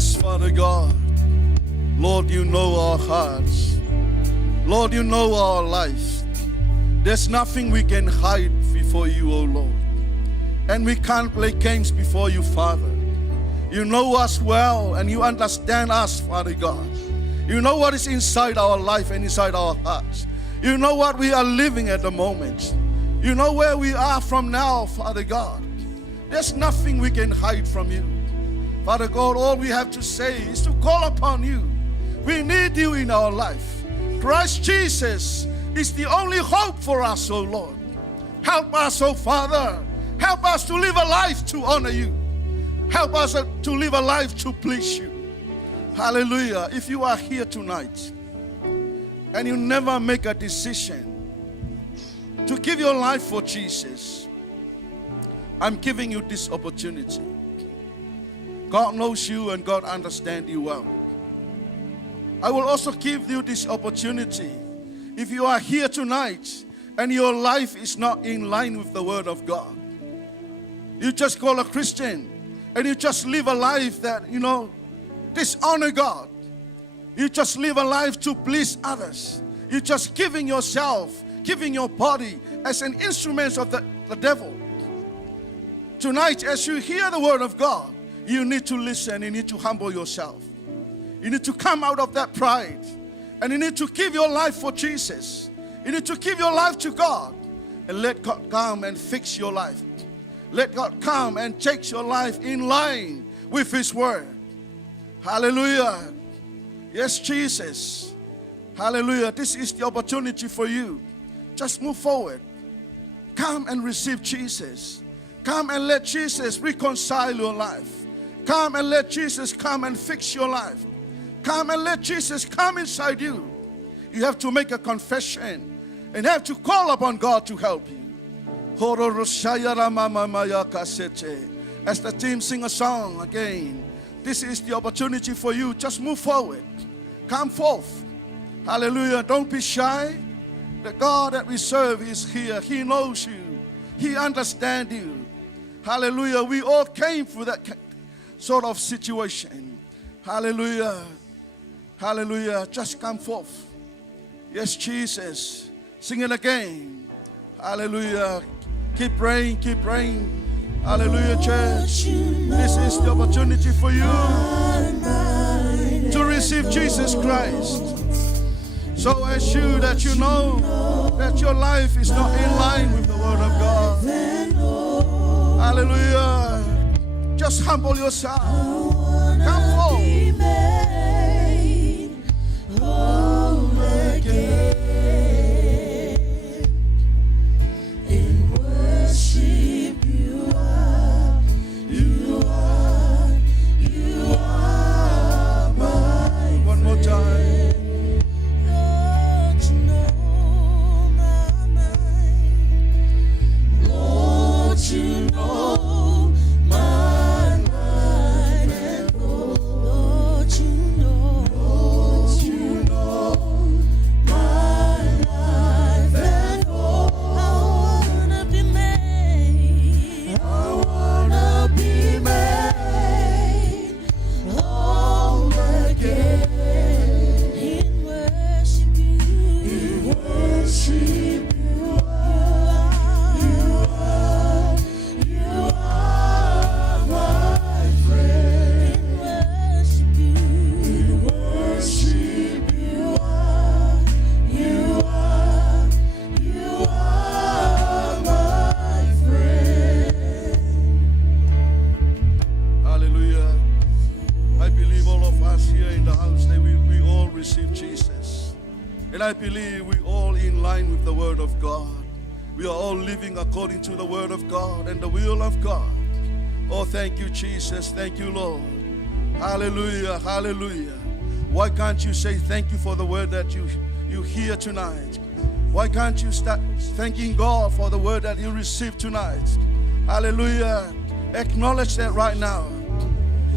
Yes, Father God. Lord, you know our hearts. Lord, you know our life. There's nothing we can hide before you, O Lord. And we can't play games before you, Father. You know us well and you understand us, Father God. You know what is inside our life and inside our hearts. You know what we are living at the moment. You know where we are from now, Father God. There's nothing we can hide from you. Father God, all we have to say is to call upon you. We need you in our life. Christ Jesus is the only hope for us, O Lord. Help us, O Father. Help us to live a life to honor you. Help us to live a life to please you. Hallelujah. If you are here tonight and you never make a decision to give your life for Jesus, I'm giving you this opportunity. God knows you and God understands you well. I will also give you this opportunity. If you are here tonight and your life is not in line with the Word of God, you just call a Christian and you just live a life that, dishonor God. You just live a life to please others. You're just giving yourself, giving your body as an instrument of the devil. Tonight, as you hear the Word of God, you need to listen. You need to humble yourself. You need to come out of that pride. And you need to give your life for Jesus. You need to give your life to God. And let God come and fix your life. Let God come and take your life in line with His Word. Hallelujah. Yes, Jesus. Hallelujah. This is the opportunity for you. Just move forward. Come and receive Jesus. Come and let Jesus reconcile your life. Come and let Jesus come and fix your life. Come and let Jesus come inside you. You have to make a confession and have to call upon God to help you. As the team sing a song again, this is the opportunity for you. Just move forward. Come forth. Hallelujah. Don't be shy. The God that we serve is here. He knows you. He understands you. Hallelujah. We all came through that sort of situation. Hallelujah. Hallelujah. Just come forth. Yes, Jesus. Sing it again. Hallelujah. Keep praying. Keep praying. Hallelujah, church. This is the opportunity for you to receive Jesus Christ. So as you know that your life is not in line with the Word of God. Hallelujah. Just humble yourself. Come forth. One more time. I believe we all in line with the Word of God. We are all living according to the Word of God and the will of God. Oh, thank you, Jesus. Thank you, Lord. Hallelujah. Hallelujah. Why can't you say thank you for the word that you hear tonight? Why can't you start thanking God for the word that you received tonight? Hallelujah. Acknowledge that right now.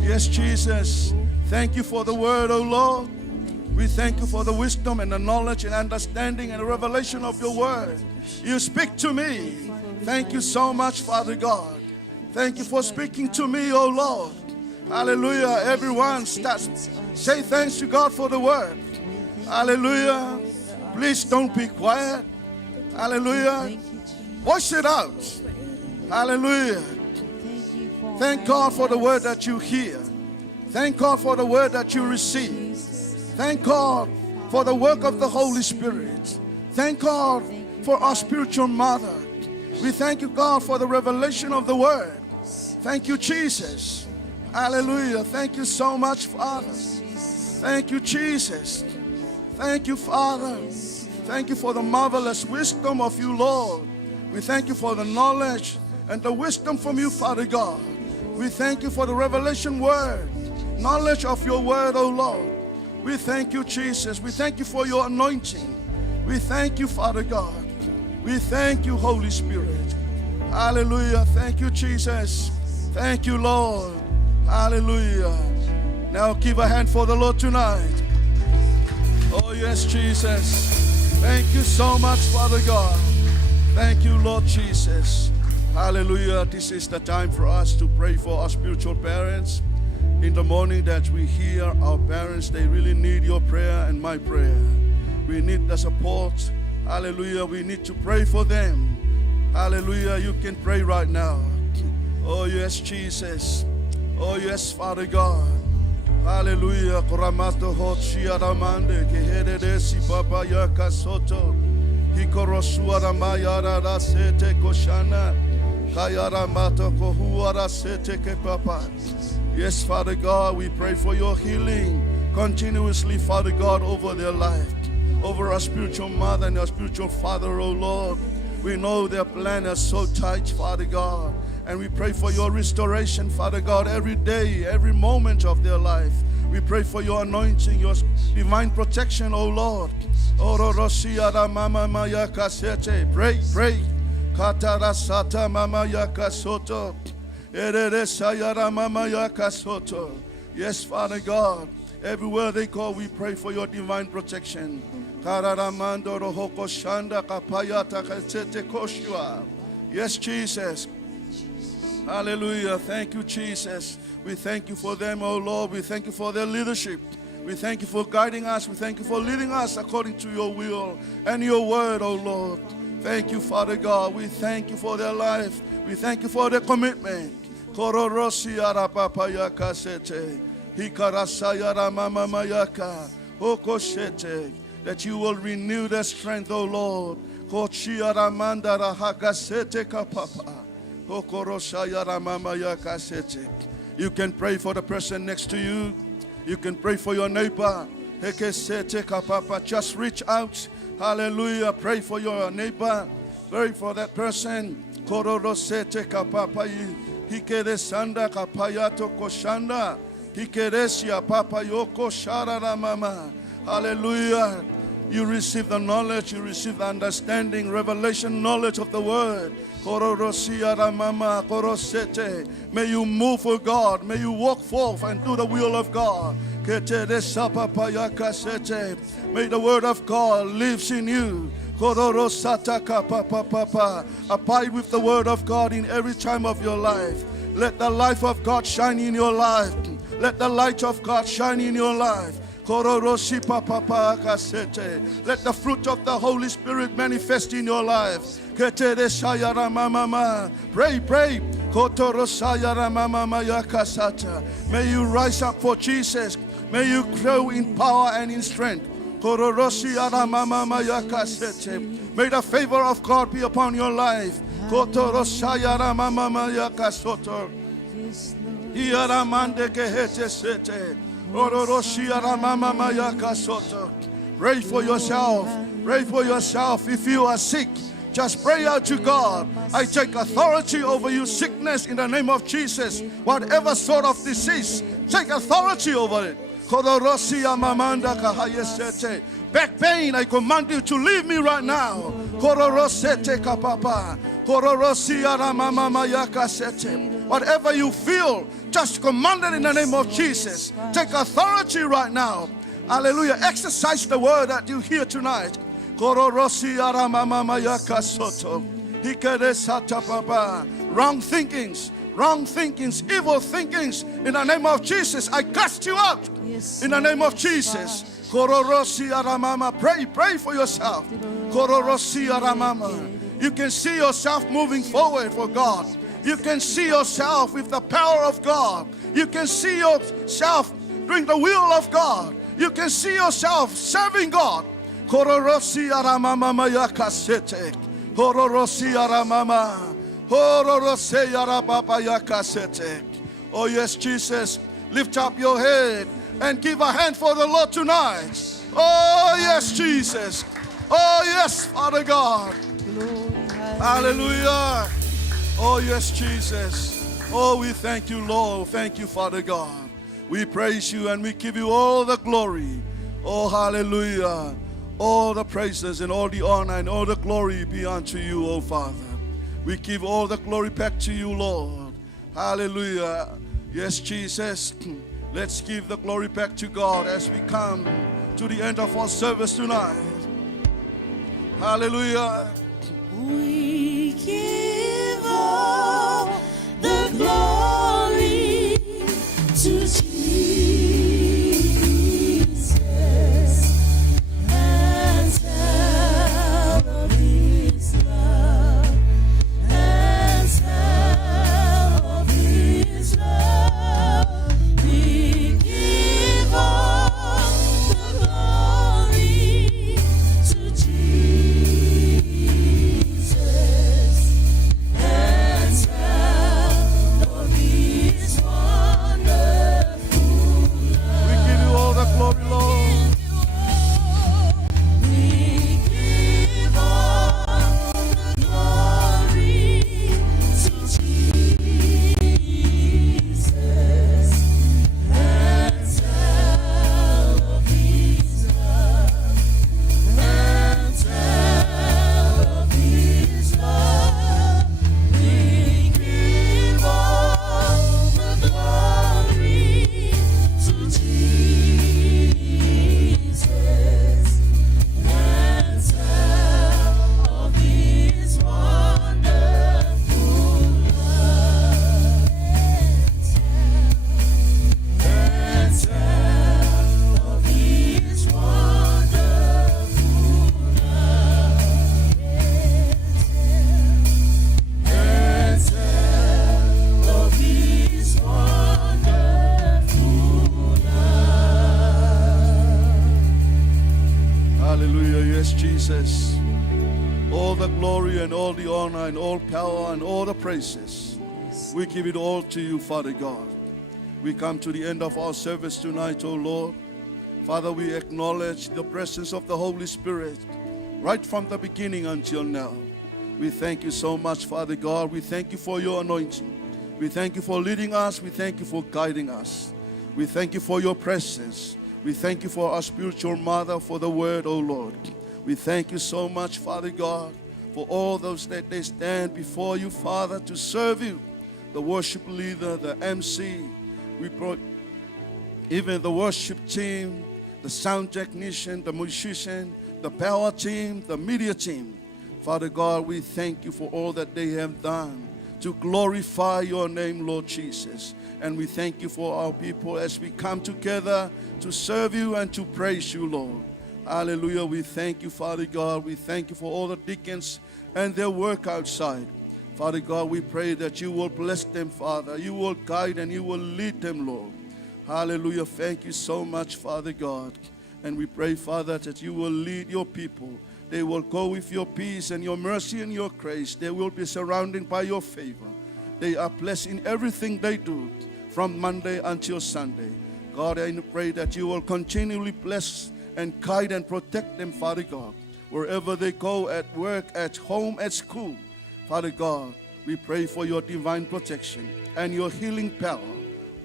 Yes, Jesus. Thank you for the word, oh Lord. We thank you for the wisdom and the knowledge and understanding and the revelation of your word. You speak to me. Thank you so much, Father God. Thank you for speaking to me, oh Lord. Hallelujah. Everyone, say thanks to God for the word. Hallelujah. Please don't be quiet. Hallelujah. Voice it out. Hallelujah. Thank God for the word that you hear. Thank God for the word that you receive. Thank God for the work of the Holy Spirit. Thank God for our spiritual mother. We thank you, God, for the revelation of the word. Thank you, Jesus. Hallelujah. Thank you so much, Father. Thank you, Jesus. Thank you, Father. Thank you for the marvelous wisdom of you, Lord. We thank you for the knowledge and the wisdom from you, Father God. We thank you for the revelation word, knowledge of your word, O Lord. We thank you, Jesus. We thank you for your anointing. We thank you, Father God. We thank you, Holy Spirit. Hallelujah. Thank you, Jesus. Thank you, Lord. Hallelujah. Now give a hand for the Lord tonight. Oh, yes, Jesus. Thank you so much, Father God. Thank you, Lord Jesus. Hallelujah. This is the time for us to pray for our spiritual parents. In the morning that we hear our parents, they really need your prayer and my prayer. We need the support. Hallelujah. We need to pray for them. Hallelujah. You can pray right now. Oh, yes, Jesus. Oh, yes, Father God. Hallelujah. Koramato hochia ramande kehede desi papa yaka soto. Hikorosua ramayara rasete koshana. Kayara mato kohuara sete ke papa. Yes, Father God, we pray for your healing continuously, Father God, over their life, over our spiritual mother and our spiritual father, oh Lord. We know their plan is so tight, Father God. And we pray for your restoration, Father God, every day, every moment of their life. We pray for your anointing, your divine protection, oh Lord. Pray, pray. Katarasata mama yakasoto. Yes, Father God. Everywhere they go, we pray for your divine protection. Yes, Jesus. Hallelujah. Thank you, Jesus. We thank you for them, oh Lord. We thank you for their leadership. We thank you for guiding us. We thank you for leading us according to your will and your word, oh Lord. Thank you, Father God. We thank you for their life. We thank you for their commitment. Kororosi arapapaya kasete. Hikarasayara mama mayaka. Okoshete. That you will renew their strength, O Lord. Kochiara mandara hakasete kapapa. Okoroshayara mama yakasete. You can pray for the person next to you. You can pray for your neighbor. Hekesete kapapa. Just reach out. Hallelujah. Pray for your neighbor. Pray for that person. Kororosete kapapa. Hikeresanda kapayato koshanda. Hikeresia papa yoko sharara mama. Hallelujah. You receive the knowledge, you receive the understanding, revelation, knowledge of the word. May you move for God. May you walk forth and do the will of God. May the word of God lives in you. Abide with the word of God in every time of your life. Let the life of God shine in your life. Let the light of God shine in your life. Let the fruit of the Holy Spirit manifest in your life. Pray, pray. May you rise up for Jesus. May you grow in power and in strength. May the favor of God be upon your life. Pray for yourself. Pray for yourself. If you are sick, just pray out to God. I take authority over you, sickness, in the name of Jesus. Whatever sort of disease, take authority over it. Back pain, I command you to leave me right now. Whatever you feel, just command it in the name of Jesus. Take authority right now. Hallelujah. Exercise the word that you hear tonight. Wrong thinkings, wrong thinkings, evil thinkings. In the name of Jesus, I cast you out. In the name of Jesus. Kororosi aramama. Pray for yourself. Kororosi aramama. You can see yourself moving forward for God. You can see yourself with the power of God. You can see yourself doing the will of God. You can see yourself serving God. Kororosi aramama mayakasete. Kororosi aramama. Kororosi arababa yakasete. Oh yes, Jesus, lift up your head and give a hand for the Lord tonight. Oh yes, Jesus. Oh yes, Father God. Hallelujah. Oh yes, Jesus. Oh, we thank you, Lord. Thank you, Father God. We praise you and we give you all the glory. Oh, hallelujah. All the praises and all the honor and all the glory be unto you, oh Father. We give all the glory back to you, Lord. Hallelujah. Yes, Jesus. Let's give the glory back to God as we come to the end of our service tonight. Hallelujah. We give all the glory to Jesus and tell of His love and tell of His love. We give all the glory to Jesus and tell of His wonderful love. We give you all the glory, Lord. We give all the glory to Jesus and tell of His love and tell of His love. We give all the glory to Jesus and tell of His wonderful love and tell of His wonderful love and tell of His wonderful love. Hallelujah. Yes, Jesus. All the glory and all the honor and all power and all the praises. We give it all to you, Father God. We come to the end of our service tonight, oh Lord. Father, we acknowledge the presence of the Holy Spirit right from the beginning until now. We thank you so much, Father God. We thank you for your anointing. We thank you for leading us. We thank you for guiding us. We thank you for your presence. We thank you for our spiritual mother, for the word, oh Lord. We thank you so much, Father God, for all those that they stand before you, Father, to serve you. The worship leader, the MC, we brought even the worship team, the sound technician, the musician, the power team, the media team. Father God, we thank you for all that they have done to glorify your name, Lord Jesus. And we thank you for our people as we come together to serve you and to praise you, Lord. Hallelujah. We thank you, Father God. We thank you for all the deacons and their work outside. Father God, we pray that you will bless them, Father. You will guide and you will lead them, Lord. Hallelujah. Thank you so much, Father God. And we pray, Father, that you will lead your people. They will go with your peace and your mercy and your grace. They will be surrounded by your favor. They are blessed in everything they do from Monday until Sunday. God, I pray that you will continually bless and guide and protect them, Father God, wherever they go, at work, at home, at school. Father God, we pray for your divine protection and your healing power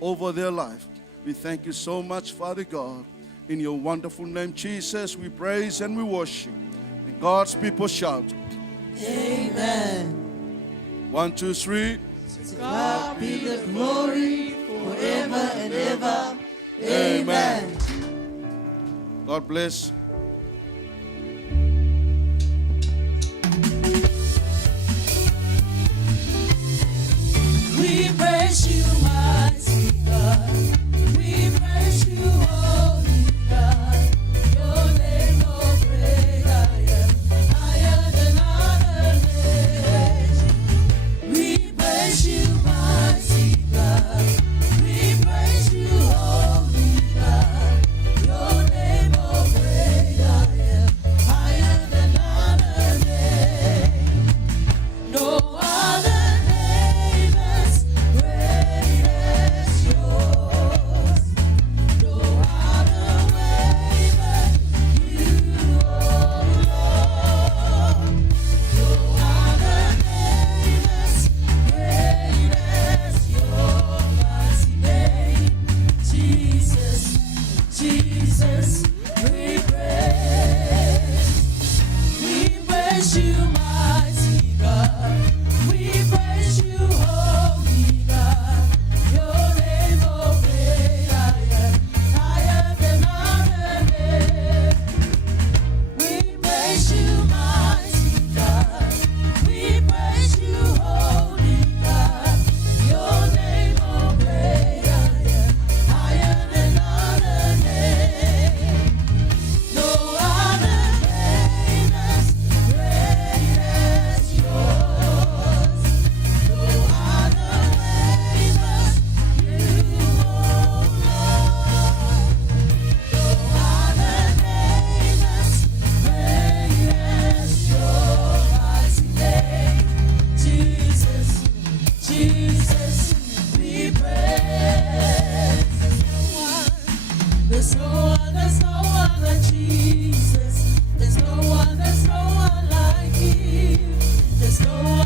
over their life. We thank you so much, Father God. In your wonderful name, Jesus, we praise and we worship. And God's people shout, Amen. 1, 2, 3. To God be the glory forever and ever. Amen. God bless. We there's no one like Jesus. There's no one like Him. There's no